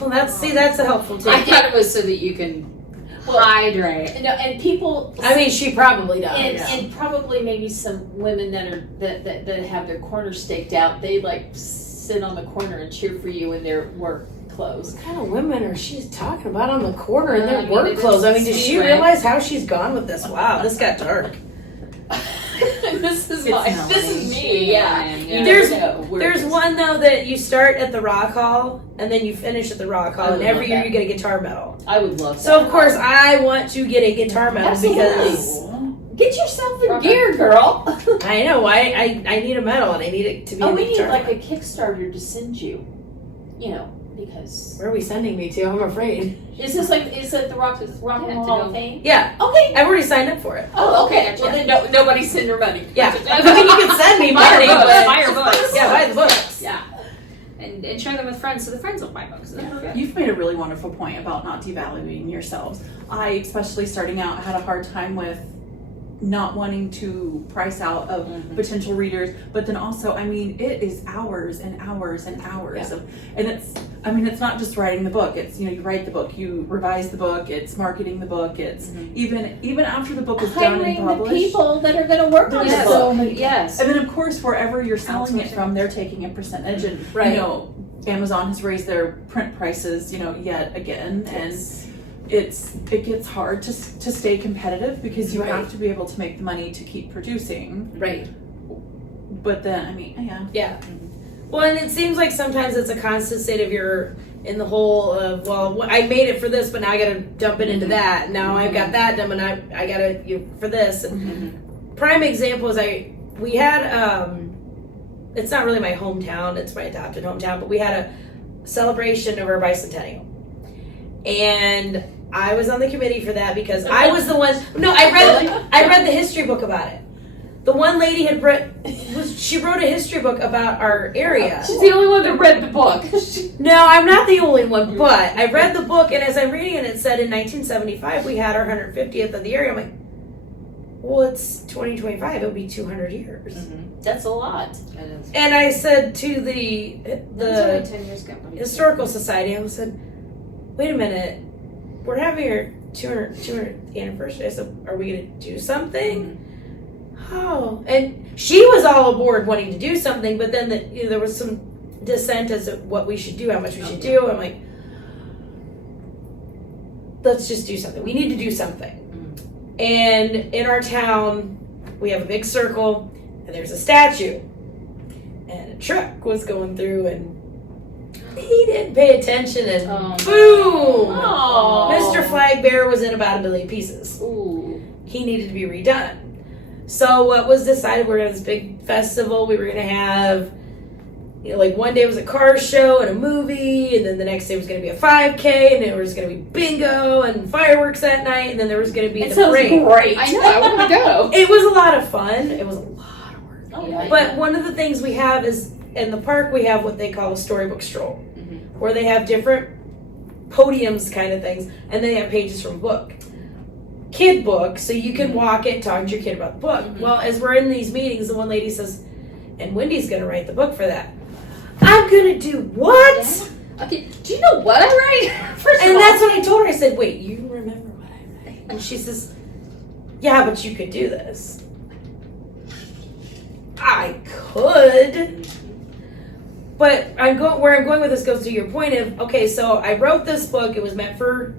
Well, that's a helpful tip. I thought it was so that you can hydrate. No, and people. I mean, she probably does. And probably maybe some women that have their corner staked out, they like sit on the corner and cheer for you in their work clothes. What kind of women are she talking about on the corner in I their mean, work it clothes? is I mean, does she right. realize how she's gone with this? Wow, this got dark. This is It's me. Yeah. You There's- never know where There's it is. one though that you start at the Rock Hall and then you finish at the Rock Hall, I and would every love year that. you get a guitar medal. I would love that. So of course I want to get a guitar medal Absolutely. because Get yourself in Okay. gear, girl. I know I need a medal and I need it to be. Oh, in we the need guitar like medal. a Kickstarter to send you. You know, because Where are we sending me to? I'm afraid. is it the Rock and Roll to Hall go. of Fame? Yeah, Okay. I've already signed up for it. Oh, okay. Gotcha. Well, then nobody send her money. Yeah, I mean you can send me Buy money, your books. but Buy your books. yeah, buy the books. Yeah. And share them with friends so the friends will buy books. You've made a really wonderful point about not devaluing yourselves. I, especially starting out, had a hard time with not wanting to price out of potential readers, but then also, I mean, it is hours and hours and hours of, and it's not just writing the book. It's, you write the book, you revise the book, it's marketing the book, it's even after the book is done and published. The people that are going to work on the book. So many, yes. And then of course, wherever you're selling it from, they're taking a percentage, and Amazon has raised their print prices, yet again, and it gets hard to stay competitive because you have to be able to make the money to keep producing. Right. But then, I mean, yeah. Well, and it seems like sometimes it's a constant state of you're in the hole of, well, I made it for this, but now I got to dump it into that. Now I've got that done, and I got to for this. And prime example is we had it's not really my hometown; it's my adopted hometown, but we had a celebration of our bicentennial, and I was on the committee for that because I was the one. No, I read the history book about it. The one lady she wrote a history book about our area. She's the only one that read the book. No, I'm not the only one, but I read the book, and as I'm reading it, it said in 1975 we had our 150th of the area. I'm like, well, it's 2025. It'll be 200 years. That's a lot. And I said to the only 10 years ago. Historical Society, I said, wait a minute, we're having our 200th anniversary. I said, are we going to do something? Oh, and she was all aboard wanting to do something, but then there was some dissent as to what we should do, how much we should do. I'm like, let's just do something. We need to do something. And in our town, we have a big circle, and there's a statue. And a truck was going through, and he didn't pay attention, and boom! Mr. Flag Bearer was in about 1 million pieces. Ooh. He needed to be redone. So what was decided, we're going to have this big festival. We were going to have, like one day was a car show and a movie, and then the next day was going to be a 5K, and there was going to be bingo and fireworks that night, and then there was going to be the parade. Great. I know, I want to go. It was a lot of fun. It was a lot of work. Oh, yeah. But one of the things we have is, in the park, we have what they call a storybook stroll, where they have different podiums kind of things, and they have pages from a book. Kid book, so you can walk it, talk to your kid about the book. Well, as we're in these meetings, the one lady says, and Wendy's going to write the book for that. I'm going to do what? Yeah. Okay, do you know what I write? And that's what I told her. I said, wait, you remember what I write? And she says, yeah, but you could do this. I could. But where I'm going with this goes to your point of, okay, so I wrote this book. It was meant for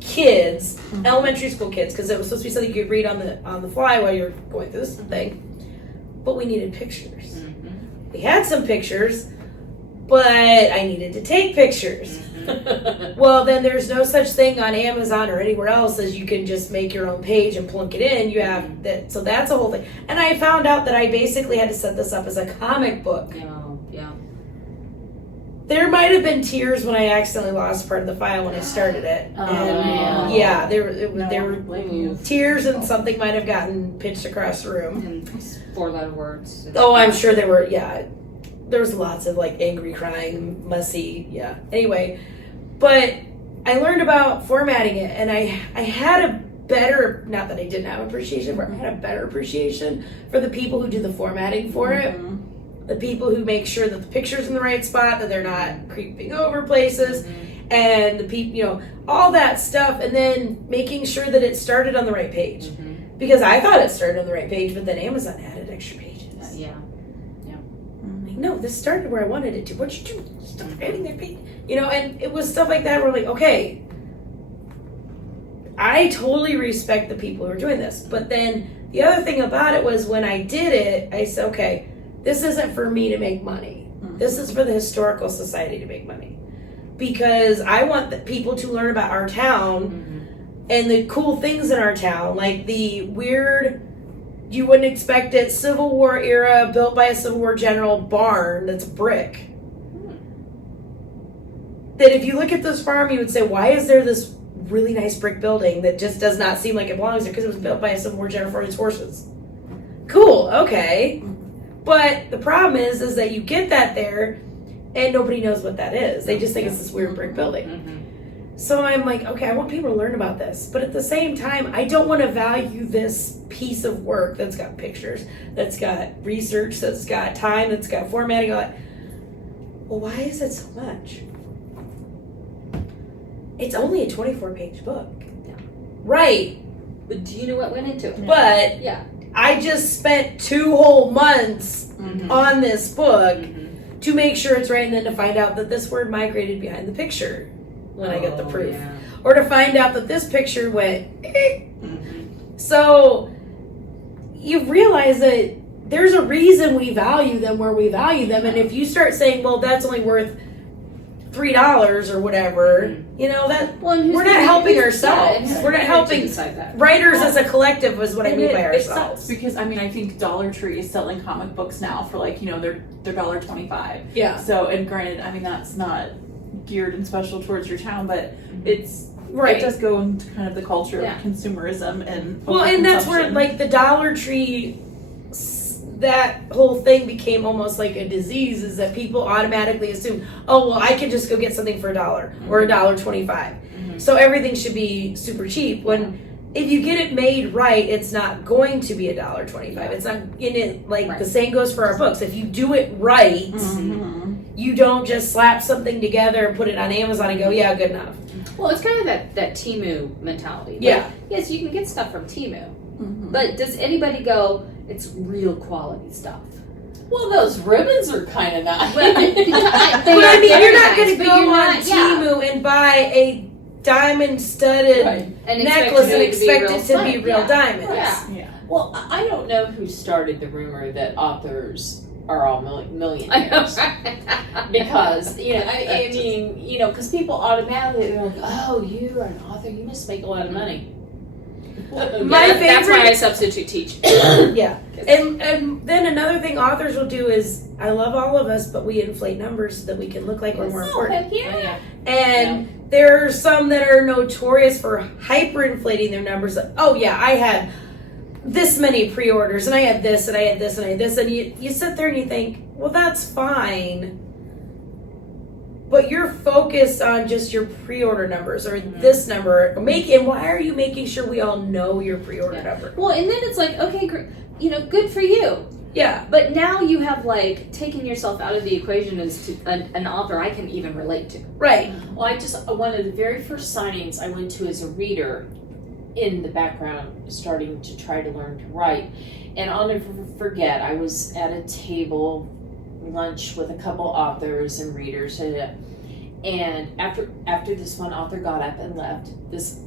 kids, elementary school kids, because it was supposed to be something you could read on the fly while you're going through this thing. But we needed pictures. We had some pictures, but I needed to take pictures. Well, then there's no such thing on Amazon or anywhere else as you can just make your own page and plunk it in. You have that, so that's a whole thing. And I found out that I basically had to set this up as a comic book. Yeah. There might have been tears when I accidentally lost part of the file when I started it. And there were tears, and something might have gotten pitched across the room. And 4-letter words. Oh, I'm sure there were, there was lots of like angry crying, messy, Anyway, but I learned about formatting it, and I had a better, not that I didn't have appreciation, but I had a better appreciation for the people who do the formatting for it. The people who make sure that the picture's in the right spot, that they're not creeping over places, and the people, all that stuff, and then making sure that it started on the right page. Because I thought it started on the right page, but then Amazon added extra pages. I'm like, no, this started where I wanted it to. What'd you do? Stop adding their page. And it was stuff like that where like, okay, I totally respect the people who are doing this. But then the other thing about it was when I did it, I said, okay, this isn't for me to make money. This is for the Historical Society to make money. Because I want the people to learn about our town and the cool things in our town, like the weird, you wouldn't expect it, Civil War era, built by a Civil War general barn that's brick. That if you look at this farm, you would say, why is there this really nice brick building that just does not seem like it belongs there? Because it was built by a Civil War general for his horses. Cool, okay. But the problem is that you get that there and nobody knows what that is. They just think it's this weird brick building. So I'm like, okay, I want people to learn about this. But at the same time, I don't want to value this piece of work that's got pictures, that's got research, that's got time, that's got formatting. Well, why is it so much? It's only a 24-page book. Yeah. Right. But do you know what went into it? But Yeah. I just spent 2 whole months Mm-hmm. on this book Mm-hmm. to make sure it's right, and then to find out that this word migrated behind the picture when I get the proof. Yeah. Or to find out that this picture went, Mm-hmm. So you realize that there's a reason we value them where we value them, and if you start saying, well, that's only worth $3 or whatever, you know, that Well, and who's we're not gonna- helping who's- ourselves. yeah, We're not who's helping to decide that. writers as a collective is what I And mean by it ourselves. sucks because I mean I think Dollar Tree is selling comic books now for like, you know, they're $1.25. Yeah. So, and granted, I mean that's not geared and special towards your town, but it's Right. It does go into kind of the culture Yeah. of consumerism and Well, and that's where, overconsumption. like, the Dollar Tree, that whole thing became almost like a disease, is that people automatically assume, oh, well, I can just go get something for $1 or $1.25. Mhm. So everything should be super cheap. When if you get it made right, it's not going to be $1.25. It's not in it. Like Right. the same goes for our books. If you do it right, Mhm. you don't just slap something together and put it on Amazon and go, yeah, good enough. Well, it's kind of that Temu mentality. Like, Yeah. yes, you can get stuff from Temu, Mhm. but does anybody go, it's real quality stuff? Well, those ribbons are kind of nice. Well, But I mean, you're not going to but go you're on not- yeah. Temu and buy a diamond-studded Right. And necklace and expect real it to be stuff. real Yeah. diamonds. Yeah. Yeah. Well, I don't know who started the rumor that authors are all I know, millionaires. right? Because, you know, I mean, you know, because people automatically, they're like, oh, you are an author, you must make a lot of money. My That's favorite- why I substitute teach. Yeah. And then another thing authors will do is, I love all of us, but we inflate numbers so that we can look like we're more Oh, important. heck yeah. And there are some that are notorious for hyperinflating their numbers. Like, oh yeah, I had this many pre-orders, and I had this, and I had this, and I had this, and you sit there and you think, well, that's fine, but you're focused on just your pre-order numbers or this number. And why are you making sure we all know your pre-order number? Well, and then it's like, okay, you know, good for you. Yeah. But now you have like taken yourself out of the equation as to an author I can even relate to. Right. Well, one of the very first signings I went to as a reader, in the background, starting to try to learn to write. And I'll never forget, I was at a table, lunch with a couple authors and readers, and after this one author got up and left, this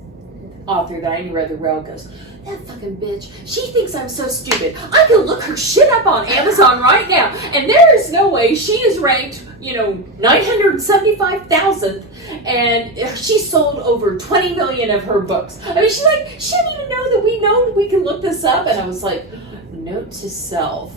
author that I knew rather well goes, that fucking bitch, she thinks I'm so stupid. I can look her shit up on Amazon right now, and there is no way she is ranked, 975,000th, and she sold over 20 million of her books. I mean, she didn't even know that we can look this up, and I was like, note to self,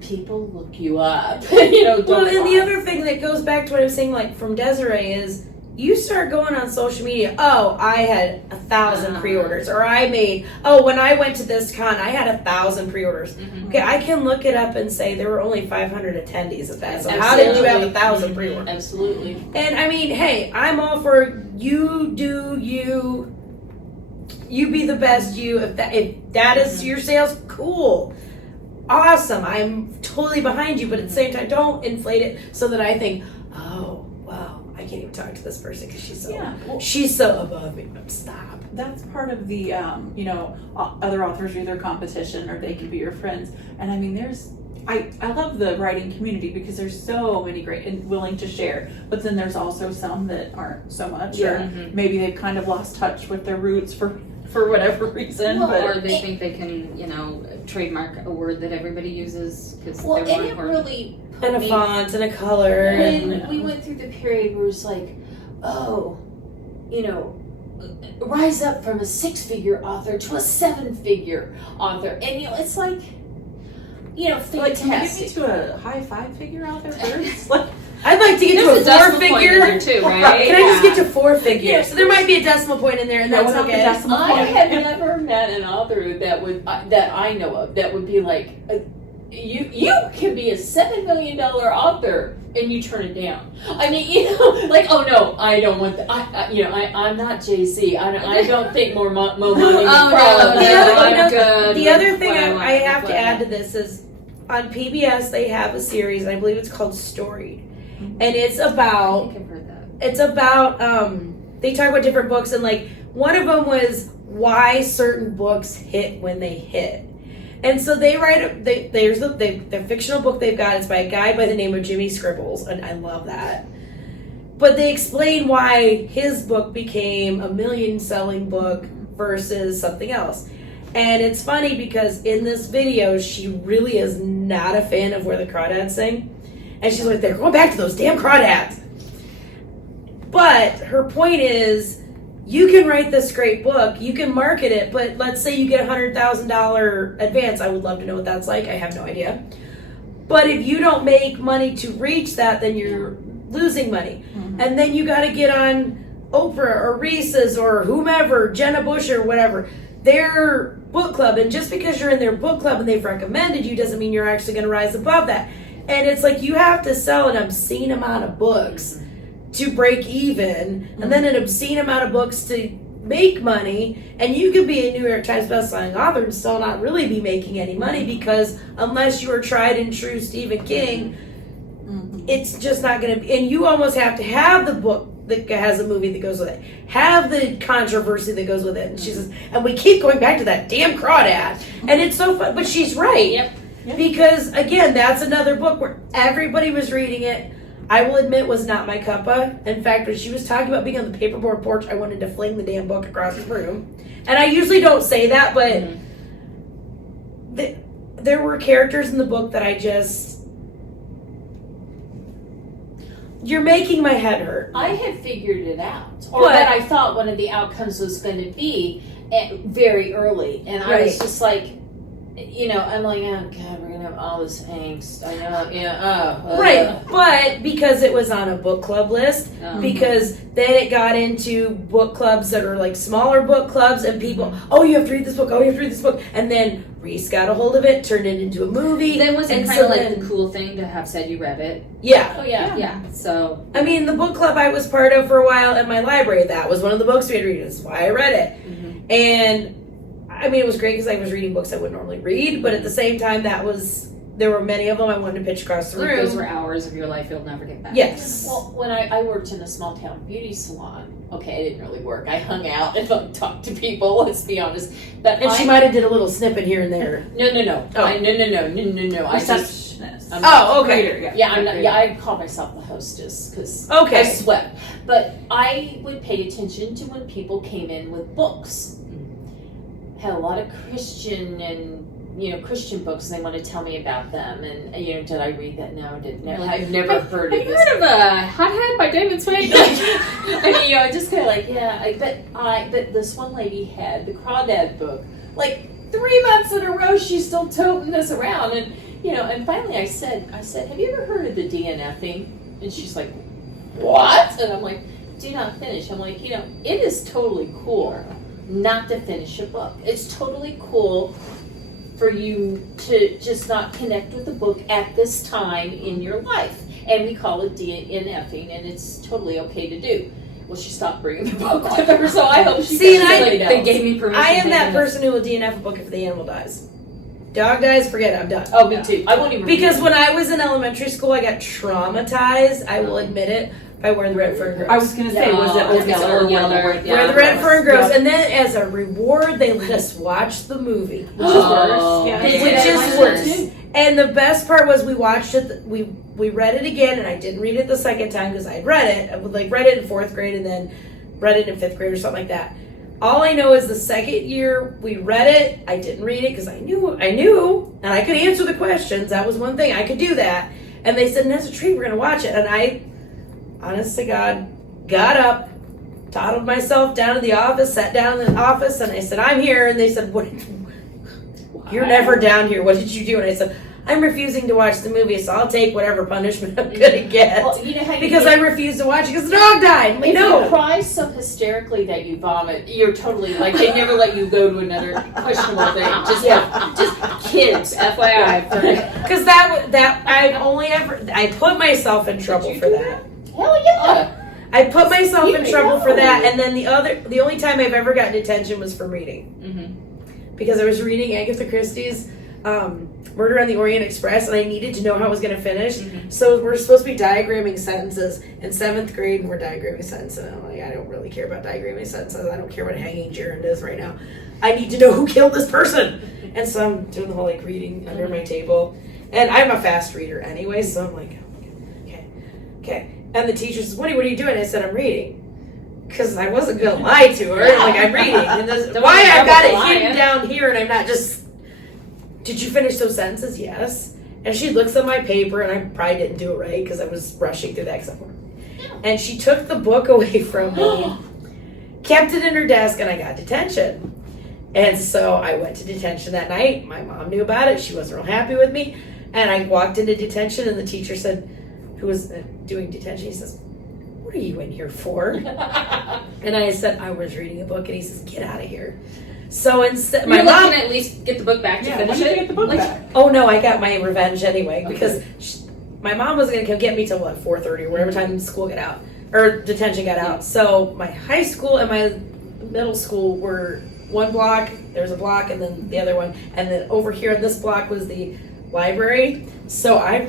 people look you up. Don't Well, and the lie. other thing that goes back to what I was saying, like from Desiree, is you start going on social media. Oh, I had 1,000 pre-orders, or when I went to this con, I had 1,000 pre-orders. Okay, I can look it up and say there were only 500 attendees at that. So how did you have 1,000 pre-orders? Absolutely. And I mean, hey, I'm all for you do you. You be the best you. If that is your sales, cool. Awesome. I'm totally behind you, but at the same time, don't inflate it so that I think, oh, wow, I can't even talk to this person because she's so above me. Stop. That's part of the, other authors are either competition or they can be your friends. And I mean, I love the writing community because there's so many great and willing to share, but then there's also some that aren't so much, or maybe they've kind of lost touch with their roots for whatever reason. Or they think they can, trademark a word that everybody uses because Well, they're and more it important. really And a font and a color. when we went through the period where it's like, rise up from a 6-figure author to a 7-figure author, and it's like, Like, can we get me fantastic. to a high 5-figure author first? Like, I'd like to get There's to a a decimal point in 4-figure. there too, right? Can I just Yeah. get to 4 figures? So there might be a decimal point in there, and that's without the okay. decimal I point. have never met an author that I know of that would be like, you can be a $7 million author and you turn it down. I mean, you know, like, oh no, I don't want that. I'm not Jay-Z. I don't think more money. The other thing I have to add to this is on PBS they have a series, and I believe it's called Storied, and it's about. I think I've heard that. It's about they talk about different books, and like one of them was why certain books hit when they hit. And so they write. There's the fictional book they've got. It's by a guy by the name of Jimmy Scribbles, and I love that. But they explain why his book became a million-selling book versus something else. And it's funny because in this video, she really is not a fan of Where the Crawdads Sing, and she's like, "They're going back to those damn crawdads." But her point is, you can write this great book, you can market it, but let's say you get $100,000 advance. I would love to know what that's like. I have no idea. But if you don't make money to reach that, then you're losing money. Mm-hmm. And then you got to get on Oprah or Reese's or whomever, Jenna Bush or whatever, their book club. And just because you're in their book club and they've recommended you doesn't mean you're actually going to rise above that. And it's like you have to sell an obscene amount of books to break even, and then an obscene amount of books to make money, and you could be a New York Times bestselling author and still not really be making any money, because unless you are tried and true Stephen King, it's just not going to be. And you almost have to have the book that has a movie that goes with it, have the controversy that goes with it. And she says, and we keep going back to that damn crawdad, and it's so fun. But she's right. Yep. Because again, that's another book where everybody was reading it. I will admit was not my cuppa. In fact, when she was talking about being on the paperboard porch, I wanted to fling the damn book across the room. And I usually don't say that, but there were characters in the book that I just... You're making my head hurt. I had figured it out. Or that I thought one of the outcomes was going to be very early. And I was just like... You know, I'm like, oh God, we're gonna have all this angst. I know, right. But because it was on a book club list, because then it got into book clubs that are like smaller book clubs, and people, oh, you have to read this book. Oh, you have to read this book, and then Reese got a hold of it, turned it into a movie. Then was it kind of like the cool thing to have said you read it? Yeah. Oh yeah. Yeah. So I mean, the book club I was part of for a while in my library, that was one of the books we had to read. That's why I read it, and. I mean, it was great because I was reading books I wouldn't normally read, but at the same time, there were many of them I wanted to pitch across the room. Those were hours of your life you'll never get back. Yes. Well, when I worked in a small town beauty salon, okay, I didn't really work. I hung out and talked to people, let's be honest. But she might have did a little snippet here and there. No. Oh. No. Receptionist. Okay. Yeah, I'm not, I call myself the hostess because I swept. But I would pay attention to when people came in with books. Had a lot of Christian books, and they want to tell me about them. And did I read that? No, I didn't. I've never heard of this. Have you heard of Hothead by David Swain? I mean, just kind of like, but this one lady had the Crawdad book. Like 3 months in a row, she's still toting this around, and and finally I said, have you ever heard of the DNFing? And she's like, what? And I'm like, do not finish. I'm like, it is totally cool not to finish a book. It's totally cool for you to just not connect with the book at this time in your life. And we call it DNFing, and it's totally okay to do. Well, she stopped bringing the book with her, so I hope she they gave me permission. I am that person who will DNF a book if the animal dies. Dog dies, forget it, I'm done. Oh, me too. I won't even because when I was in elementary school, I got traumatized, I will admit it, by Where the Red Fern Grows. I was going to say, was it Old Yeller or Where the Red Fern Grows? And then as a reward, they let us watch the movie. Which is worse. Yeah. Which is worse. And the best part was we watched it, we read it again, and I didn't read it the second time because I'd read it. I would read it in 4th grade and then read it in 5th grade or something like that. All I know is the second year we read it, I didn't read it because I knew, and I could answer the questions. That was one thing. I could do that. And they said, that's a treat, we're going to watch it. And I, honest to God, got up, toddled myself down to the office, sat down in the office, and I said, I'm here. And they said, what? You're never down here. What did you do? And I said, I'm refusing to watch the movie, so I'll take whatever punishment I'm gonna get. Well, you know how Because I refuse to watch it because the dog died. I'm like, if no. you cry so hysterically that you vomit, you're totally like they never let you go to another questionable thing. Just kids, FYI. Because that I've only ever I put myself in trouble for that. Hell yeah. I put myself in You trouble for know. that, and then the only time I've ever gotten detention was for reading. Because I was reading Agatha Christie's Murder on the Orient Express, and I needed to know how I was going to finish. So we're supposed to be diagramming sentences in 7th grade, and we're diagramming sentences. And I'm like, I don't really care about diagramming sentences. I don't care what a hanging gerund is right now. I need to know who killed this person. And so I'm doing the whole like reading under my table, and I'm a fast reader anyway. So I'm like, okay. And the teacher says, what are you doing? I said, I'm reading. Because I wasn't going to lie to her. Like, I'm reading. And this, why I've got it hidden down here and I'm not just, did you finish those sentences? Yes. And she looks at my paper, and I probably didn't do it right because I was rushing through that. And she took the book away from me, kept it in her desk, and I got detention. And so I went to detention that night. My mom knew about it. She wasn't real happy with me. And I walked into detention, and the teacher said, who was doing detention, he says, what are you in here for? And I said, I was reading a book. And he says, get out of here. So instead, my mom at least get the book back to Yeah, finish when did it. you get the book back? Oh no, I got my revenge anyway because my mom was going to come get me till 4:30 or whatever time school got out or detention got out. So my high school and my middle school were one block. There was a block, and then the other one, and then over here in this block was the library. So hi,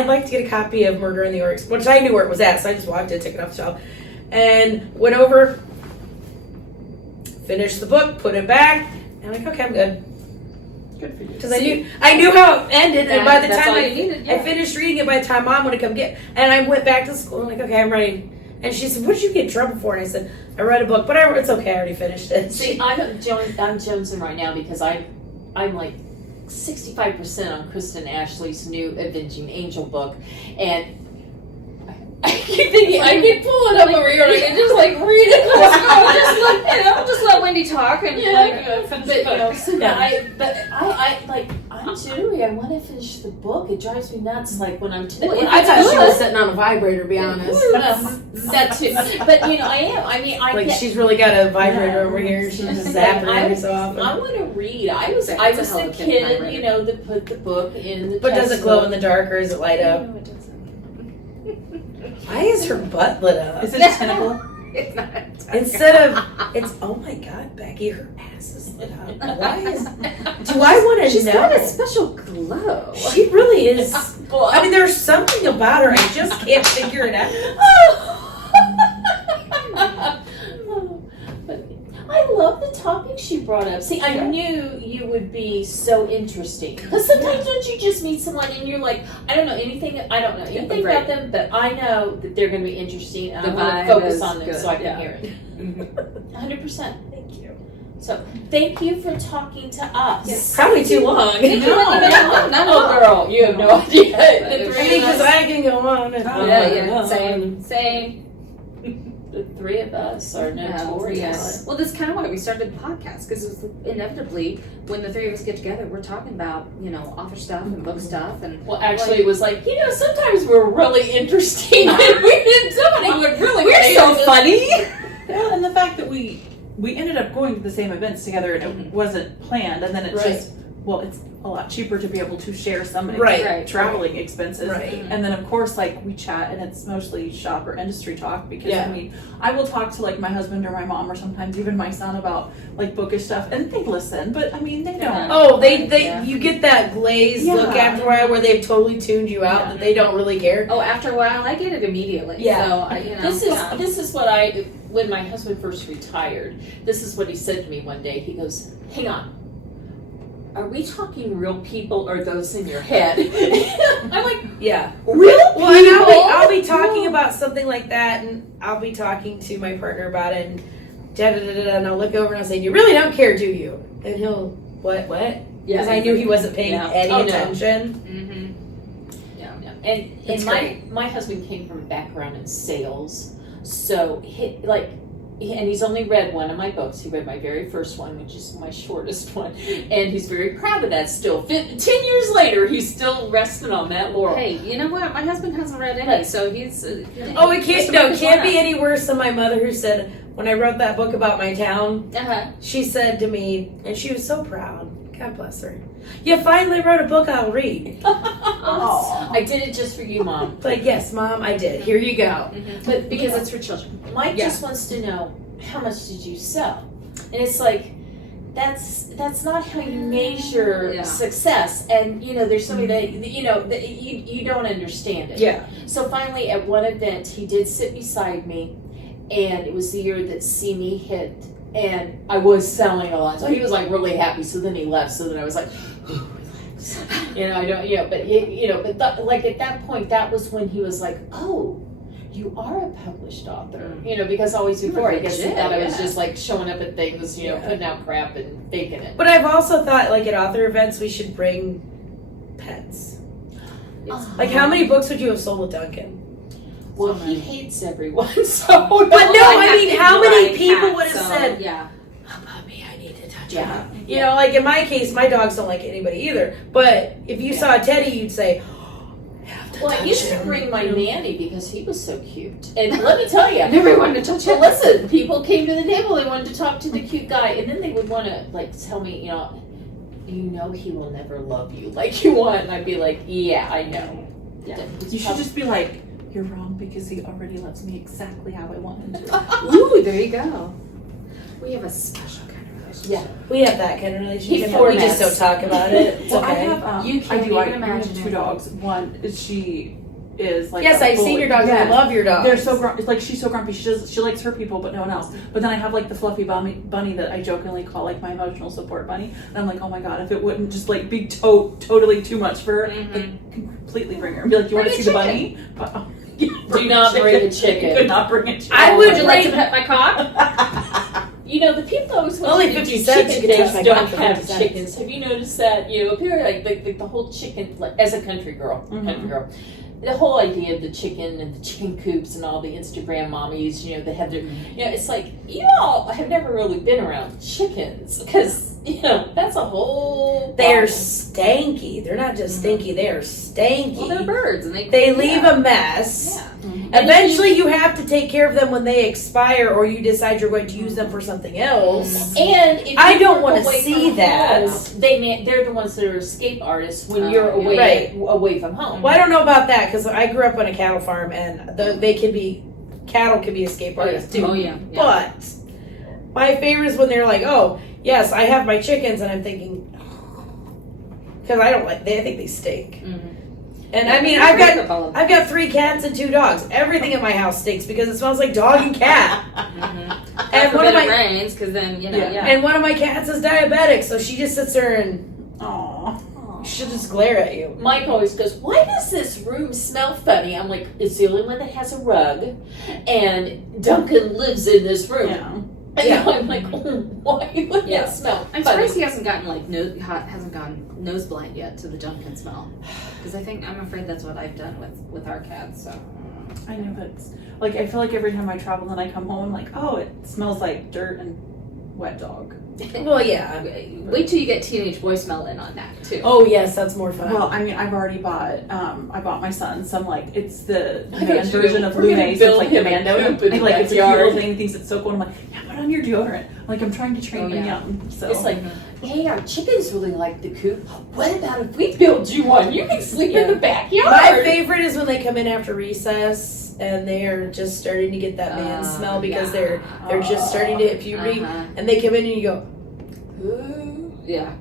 I'd like to get a copy of Murder in the Orient Express, which I knew where it was at, so I just walked in, took it off the shelf, and went over. Finished the book, put it back, and I'm like, okay, I'm good. Good for you. Because I knew how it ended, and by the That's time all I you needed, I finished reading it, by the time Mom would come get, and I went back to school, I'm like, okay, I'm ready. And she said, what did you get in trouble for? And I said, I read a book, but it's okay, I already finished it. See, I'm jonesing right now because I'm like 65% on Kristen Ashley's new Avenging Angel book, and I keep thinking I can pull it up over here and I can just like read it. I'll just let Wendi talk and I'm Julie. I want to finish the book. It drives me nuts. Like when I'm I thought she was sitting on a vibrator, to be honest. that too. But I am. I mean, She's really got a vibrator over here. She's just zapping every so often. I want to read. I was That's the a hell of a kid, vibrator. that put the book in the. But does it glow in the dark or is it light up? No, it doesn't. Why is her butt lit up? Is it a tentacle? It's not. Instead of, it's, oh my God, Becky, her ass is lit up. Why is, do I want to She's know? got a special glow. She really is. I mean, there's something about her. I just can't figure it out. But I love the topics you brought up. See, I knew you would be so interesting. Because sometimes don't you just meet someone and you're like, I don't know anything about them, but I know that they're going to be interesting and I want to focus on them so I can hear it. 100%. Thank you. So, thank you for talking to us. It's probably too long. Oh, girl, you have no idea. The three of Because us. I can go on and on. Yeah, same. The three of us are notorious. Yes. Well, that's kind of why we started the podcast, because inevitably, when the three of us get together, we're talking about, author stuff and book stuff. And Well, actually, it was like, sometimes we're really interesting. And somebody would really we're so funny. Well, and the fact that we ended up going to the same events together and it wasn't planned, and then it's Right. it's a lot cheaper to be able to share some of the Right. traveling expenses. Right. And then, of course, we chat and it's mostly shop or industry talk because, Yeah. I will talk to, my husband or my mom or sometimes even my son about, bookish stuff, and they listen, but, they don't. Oh, you get that glazed look Yeah. after a while where they've totally tuned you out that they don't really care. Oh, after a while, I get it immediately. Yeah. So, This is what when my husband first retired, this is what he said to me one day. He goes, hang on. Are we talking real people or those in your head? I'm like, Yeah. real people? Well, and I'll be talking about something like that, and I'll be talking to my partner about it, and and I'll look over and I'll say, "You really don't care, do you?" And he'll, what? Because I knew he wasn't paying any attention. And my husband came from a background in sales, so and he's only read one of my books. He read my very first one, which is my shortest one, and he's very proud of that still. 10 years later, he's still resting on that laurel. Hey, you know what? My husband hasn't read any, so he's... It can't be any worse than my mother, who said, when I wrote that book about my town, she said to me, and she was so proud, God bless her, you finally wrote a book I'll read. I did it just for you, Mom. Like, yes, Mom, I did. Here you go. But because it's for children. Mike just wants to know, how much did you sell? And it's like, that's not how you measure success. And there's somebody that you don't understand it. Yeah. So finally, at one event, he did sit beside me, and it was the year that See Me hit, and I was selling a lot. So he was like really happy. So then he left. So then I was like, relax. I don't. But like at that point, that was when he was like, oh, you are a published author, because always before, I guess he thought I was just like showing up at things, putting out crap and faking it. But I've also thought, like, at author events, we should bring pets. Like, how many books would you have sold with Duncan? Well, he hates everyone, so. But no, I mean, how many people would have said, yeah, oh, puppy, I need to touch him. Like in my case, my dogs don't like anybody either. But if you saw Teddy, you'd say, well, I used to bring my nanny because he was so cute. And let me tell you, I never wanted to touch him. Listen, people came to the table, they wanted to talk to the cute guy, and then they would want to, like, tell me, he will never love you like you want. And I'd be like, yeah, I know. Yeah. You should just be like, you're wrong because he already loves me exactly how I want him to. Ooh, there you go. We have a special kind of relationship. Yeah, we have that kind of relationship. Before We just don't talk about it. It's Well, okay. I have, You can't even I imagine have two it. dogs. One, she is like. Yes, I've seen your dogs. I love your dogs. They're so grumpy. Like, she's so grumpy. She likes her people, but no one else. But then I have like the fluffy bunny that I jokingly call like my emotional support bunny. And I'm like, oh my god, if it wouldn't just like be totally too much for her, like completely bring her and be like, you want to see the bunny? Do not bring a chicken. Could not bring a chicken. I Would would you like to pet my cock? The people always want Only to 50 do cents, chicken you can touch things my don't cock for have 50 cents. chickens. Have you noticed that? Apparently, like the whole chicken, like, as a country girl, the whole idea of the chicken and the chicken coops and all the Instagram mommies, that have their, it's like, you all have never really been around chickens because, that's a whole. They're stanky. They're not just stinky. They're stanky. Well, they're birds, and they leave a mess. Yeah. Eventually, you have to take care of them when they expire, or you decide you're going to use them for something else. And if I don't want wanna see that. They're the ones that are escape artists when you're away from home. Well, I don't know about that because I grew up on a cattle farm, and cattle can be escape artists too. Oh yeah. But my favorite is when they're like, "Oh, yes, I have my chickens," and I'm thinking, because I think they stink. And I mean, I've got 3 cats and 2 dogs. Everything in my house stinks because it smells like dog and cat. And one of my rains, because then And one of my cats is diabetic, so she just sits there and she'll just glare at you. Mike always goes, "Why does this room smell funny?" I'm like, "It's the only one that has a rug, and Duncan lives in this room." And I'm like, "Oh, why would that smell?" I'm surprised he hasn't gotten hasn't gone nose blind yet to the Duncan smell, because I'm afraid that's what I've done with our cats. So I know, but like I feel like every time I travel and I come home, I'm like, oh, it smells like dirt and wet dog. Well, yeah. Wait till you get teenage boy smell in on that too. Oh yes, that's more fun. Well, I mean, I've already bought. I bought my son some it's the I man know, version of we're gonna Lume, so build it's like him a Commando. coop in the Like it's a cute backyard. little thing. He thinks it's so cool. And I'm like, yeah, put on your deodorant. Like I'm trying to train him young. So It's like, hey, our chickens really like the coop. What about if we build you one? You can sleep in the backyard. My favorite is when they come in after recess and they are just starting to get that man smell because they're just starting to hit puberty, and they come in and you go, Ooh. Yeah,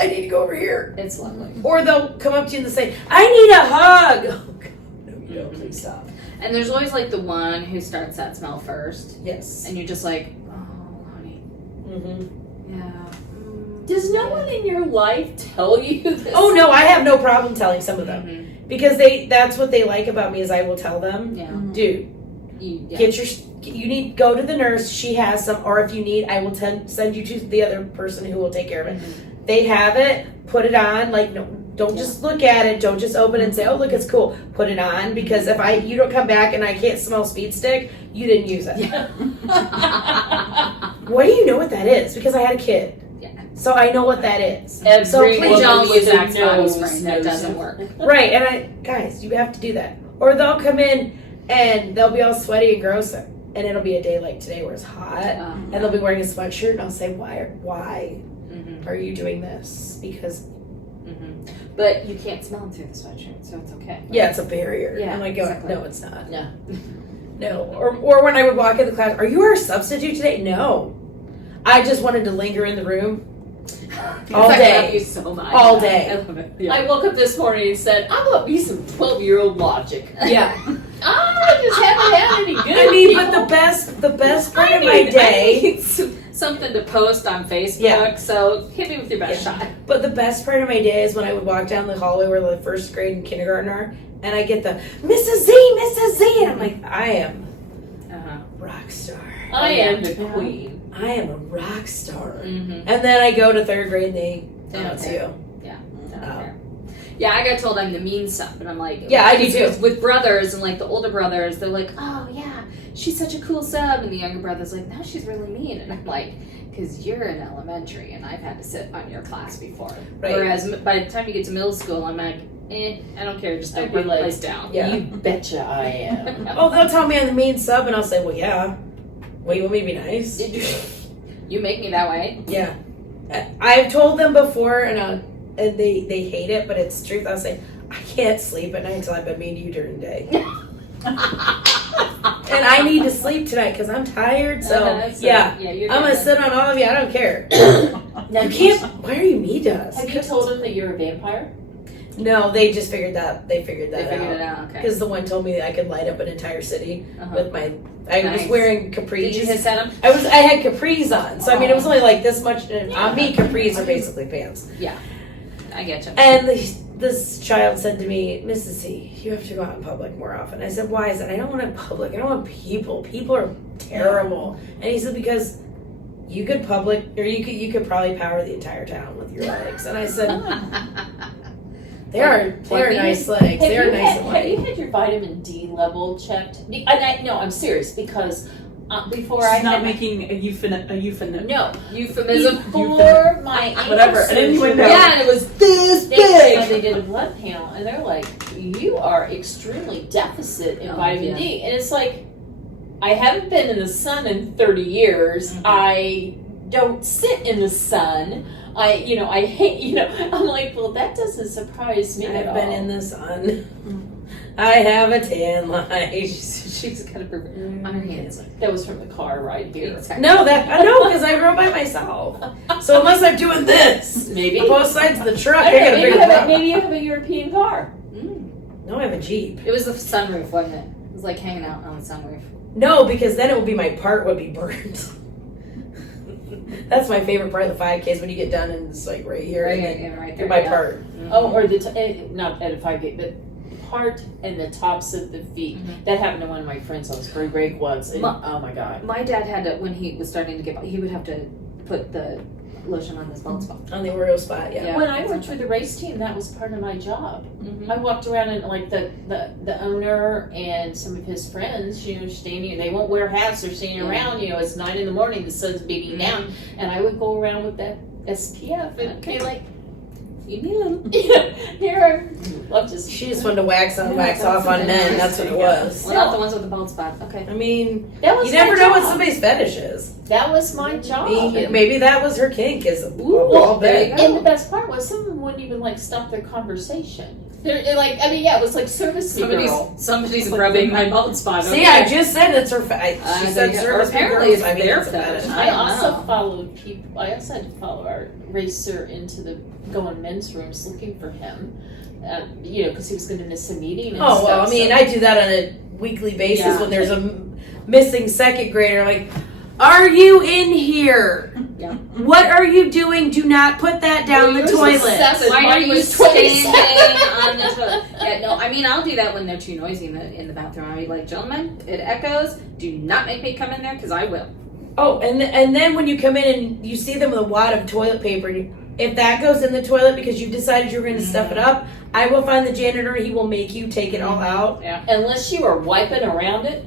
I need to go over here. it's lovely. Or they'll come up to you and say, I need a hug. Oh, God. No, you don't. Please stop. And there's always like the one who starts that smell first, Yes. and you're just like, oh, honey, yeah. Does no one in your life tell you this? Oh, no, I have no problem telling some of them. Because that's what they like about me is I will tell them, Yeah. dude, you need go to the nurse. She has some, or if you need, I will send you to the other person who will take care of it. They have it. Put it on. Like Don't just look at it. Don't just open it and say, "Oh, look, it's cool." Put it on, because if you don't come back and I can't smell speed stick, you didn't use it. Yeah. Why do you know what that is? Because I had a kid. Yeah. So I know what that is. Every So please Please don't woman use with a Axe body nose spray. That knows doesn't it. work. Right, and guys, you have to do that. Or they'll come in and they'll be all sweaty and gross, and it'll be a day like today where it's hot, and they'll be wearing a sweatshirt, and I'll say, why Mm-hmm. are you doing this? Because, Mm-hmm. But you can't smell them through the sweatshirt, so it's okay. yeah, it's a barrier. Yeah, I'm like, exactly. no, it's not. No. No. Or when I would walk in the class, are you our substitute today? No. I just wanted to linger in the room all I day. love you so much. All day. I love it. Yeah. I woke up this morning and said, I want me some 12-year-old logic. Yeah. I just haven't had any good I mean, people. but the best part of my day. I need something to post on Facebook, Yeah. so hit me with your best shot. But the best part of my day is when I would walk down the hallway where the first grade and kindergarten are, and I get the Mrs. Z, and I'm like, I am Uh-huh. rock star. I am the queen. I am a rock star. Mm-hmm. And then I go to third grade and they Yeah, it's okay. you. Yeah, I got told I'm the mean stuff, and I'm like, Yeah, I do too. With brothers and like the older brothers, they're like, oh yeah, she's such a cool sub, and the younger brother's like, no, she's really mean, and I'm like, because you're in elementary, and I've had to sit on your class before. Right. Whereas by the time you get to middle school, I'm like, I don't care, just don't I'd be put the like, place down. Yeah. You betcha I am. Oh, they'll tell me I'm the mean sub, and I'll say, well, yeah. Well, you want me to be nice? You make me that way. Yeah. I've told them before, and they hate it, but it's truth. I'll say, I can't sleep at night until I've been mean to you during the day. And I need to sleep tonight because I'm tired. So, yeah. you're I'm going to good. sit on all of you. I don't care. Now, You can't. Why are you mean to us? have you told them that you're a vampire? No, they just figured that. They figured that They figured it out. out, okay. Because the one told me that I could light up an entire city Uh-huh. with my. I was Nice. wearing capris. Did you hit them? I had capris on, so I mean it was only like this much. On me, capris are basically pants. I get you. And this child said to me, Mrs. C, you have to go out in public more often. I said, why is that? I don't want it public. I don't want people. People are terrible. And he said, because you could you could probably power the entire town with your legs. And I said, they are nice legs. They are nice and Have light. you had your vitamin D level checked? No, I'm serious, because before I She's not had making a euphemism. no Euphemism. before my ankle Whatever, I didn't even surgery, know. Yeah, and it was this They big. did a blood panel, and they're like, you are extremely deficit in Oh, vitamin yeah. D. And it's like, I haven't been in the sun in 30 years. Mhm. I don't sit in the sun. I hate, I'm like, well, that doesn't surprise me at I've all. been in the sun. I have a tan line. She's kind of perfect on her hands. That was from the car ride here. No, because I rode by myself. So unless I'm doing this, Maybe. on both sides of the truck, I I don't know, got a bigger problem. maybe you have a European car. No, I have a Jeep. It was the sunroof, wasn't it? It was like hanging out on the sunroof. No, because then it would be my part would be burnt. That's my favorite part of the 5Ks when you get done and it's like right here. Right, and yeah, right you're there. my part. Oh, or not at a 5K, but part and the tops of the feet. Mhm. That happened to one of my friends on spring break once, and oh my god. My dad had to, when he was starting to get, he would have to put the lotion on his bald spot. On the Oreo spot, yeah. Yeah. When I worked with the race team, that was part of my job. Mm-hmm. I walked around and like the owner and some of his friends, standing. They won't wear hats. They're standing around. It's 9 a.m. The sun's beating down, and I would go around with that SPF and be like, You need a little. here, love just. She just wanted to wax on, wax that's off on what men. it is. That's what it was. Well, not the ones with the bald spot. Okay. I mean, That was you never my know what job. somebody's fetish is. That was my job. Maybe that was her kink, is a Ooh, bald there you bed. go. And the best part was some of them wouldn't even like stop their conversation. They're like, it was like service me girl. Somebody's rubbing my bald spot. See, I just said it's her. She said there you go. service Apparently girls. it's I mean, their it's a fetish. fetish. I don't also know. followed people. I also had to follow our racer into the going men's rooms looking for him. Because he was going to miss a meeting. And Oh, well, stuff, I mean, I do that on a weekly basis Yeah. when there's a missing second grader. Like, are you in here? Yeah. What are you doing? Do not put that down the Yours was toilet. 7. Why are Mine you was standing 27. on the toilet? Yeah, no, I mean, I'll do that when they're too noisy in the bathroom. I'll be like, gentlemen, it echoes. Do not make me come in there because I will. Oh, and then when you come in and you see them with a wad of toilet paper, if that goes in the toilet because you decided you were going to stuff it up, I will find the janitor. He will make you take it all out. Yeah. Unless you are wiping around it.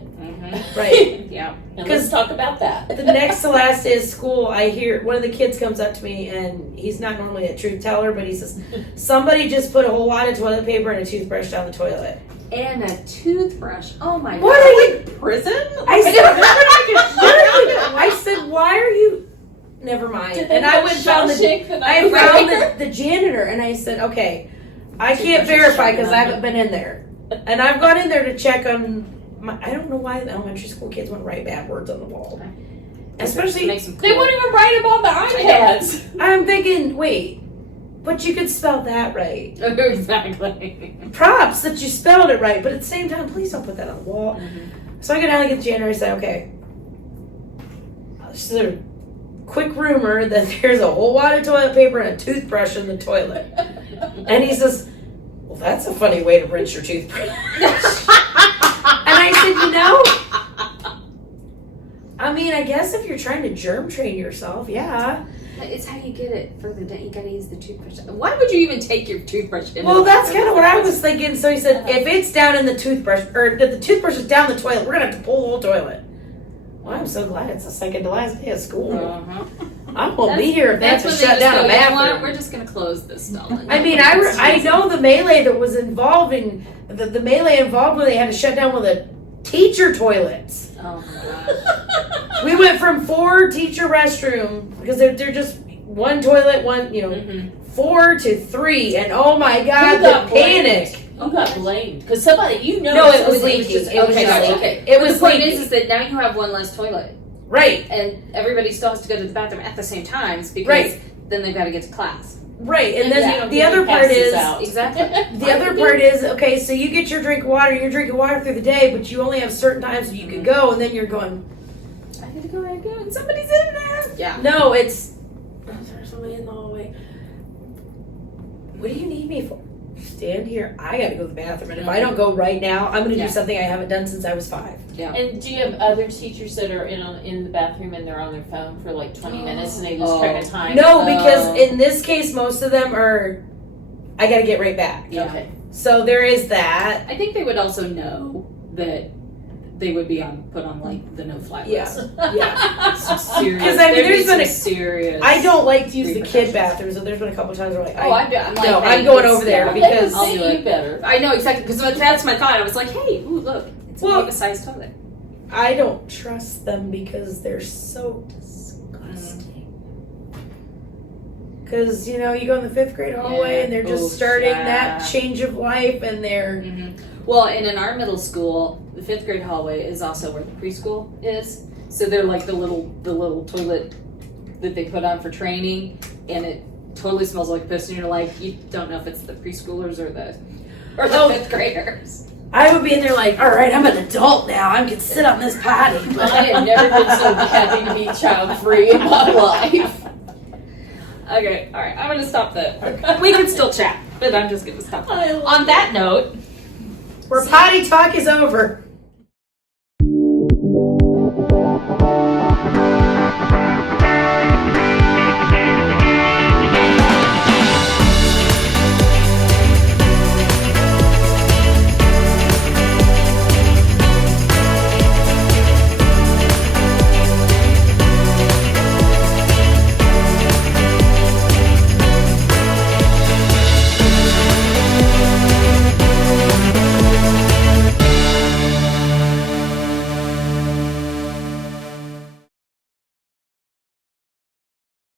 Right. Yeah. And let's talk about that. The next to last day of school, I hear one of the kids comes up to me, and he's not normally a truth teller, but he says, somebody just put a whole lot of toilet paper and a toothbrush down the toilet. And a toothbrush. Oh my god. What are you? Prison? I said, why are you? Never mind. And I went and found the janitor, and I said, okay, I can't verify because I haven't been in there. And I've gone in there to check on I don't know why the elementary school kids want to write bad words on the wall. Especially, they won't even write them on the iPads. I'm thinking, wait, but you could spell that right. Exactly. Props that you spelled it right, but at the same time, please don't put that on the wall. So I go down and get the janitor and say, okay, just a quick rumor that there's a whole wad of toilet paper and a toothbrush in the toilet. And he says, well, that's a funny way to rinse your toothbrush. And I said, I mean, I guess if you're trying to germ train yourself, yeah. It's how you get it for the day. You gotta use the toothbrush. Why would you even take your toothbrush in? Well, that's kind of what I was thinking. So he said, if it's down in the toothbrush, or if the toothbrush is down the toilet, we're gonna have to pull the whole toilet. Well, I'm so glad it's the second to last day of school. I won't be here if that's to shut down a bathroom. We're just gonna close this stall. I mean, I know the melee that was involved in the melee involved when they had to shut down one of the teacher toilets. Oh my gosh. We went from 4 teacher restroom because they're just one toilet, 4 to 3, and oh my god, the panic. You got blamed because somebody No, it was leaking. It was the point leaking. is that now you have one less toilet. Right. And everybody still has to go to the bathroom at the same time because then they've got to get to class. Right, and then the other part is the other part is okay. So you get your drink of water. You're drinking water through the day, but you only have certain times that you can go, and then you're going. I gotta go again. Somebody's in there. Yeah. No, there's somebody in the hallway. What do you need me for? Stand here. I gotta go to the bathroom, and if I don't go right now, I'm gonna do something I haven't done since I was 5. Yeah. And do you have other teachers that are in the bathroom and they're on their phone for like 20 minutes and they lose track of time? No, because in this case, most of them are. I gotta get right back. Yeah. Okay. So there is that. I think they would also know that they would be put on like the no-fly list. Yeah. Serious. Because I mean, there's been serious. I don't like to use the kid bathrooms, so there's been a couple times where I'm going over there because I'll do it better. I know exactly because that's my thought. I was like, hey, ooh, look, it's a mega-sized toilet. I don't trust them because they're so disgusting. Because you go in the 5th grade hallway and they're just starting that change of life, and they're. Well, and in our middle school, the 5th grade hallway is also where the preschool is. So they're like the little toilet that they put on for training, and it totally smells like piss. And you're like, you don't know if it's the preschoolers or the 5th graders. I would be in there like, all right, I'm an adult now. I can sit on this potty. I have never been so happy to be child-free in my life. Okay, all right. I'm going to stop we can still chat, but I'm just going to stop. On that note, where potty talk is over.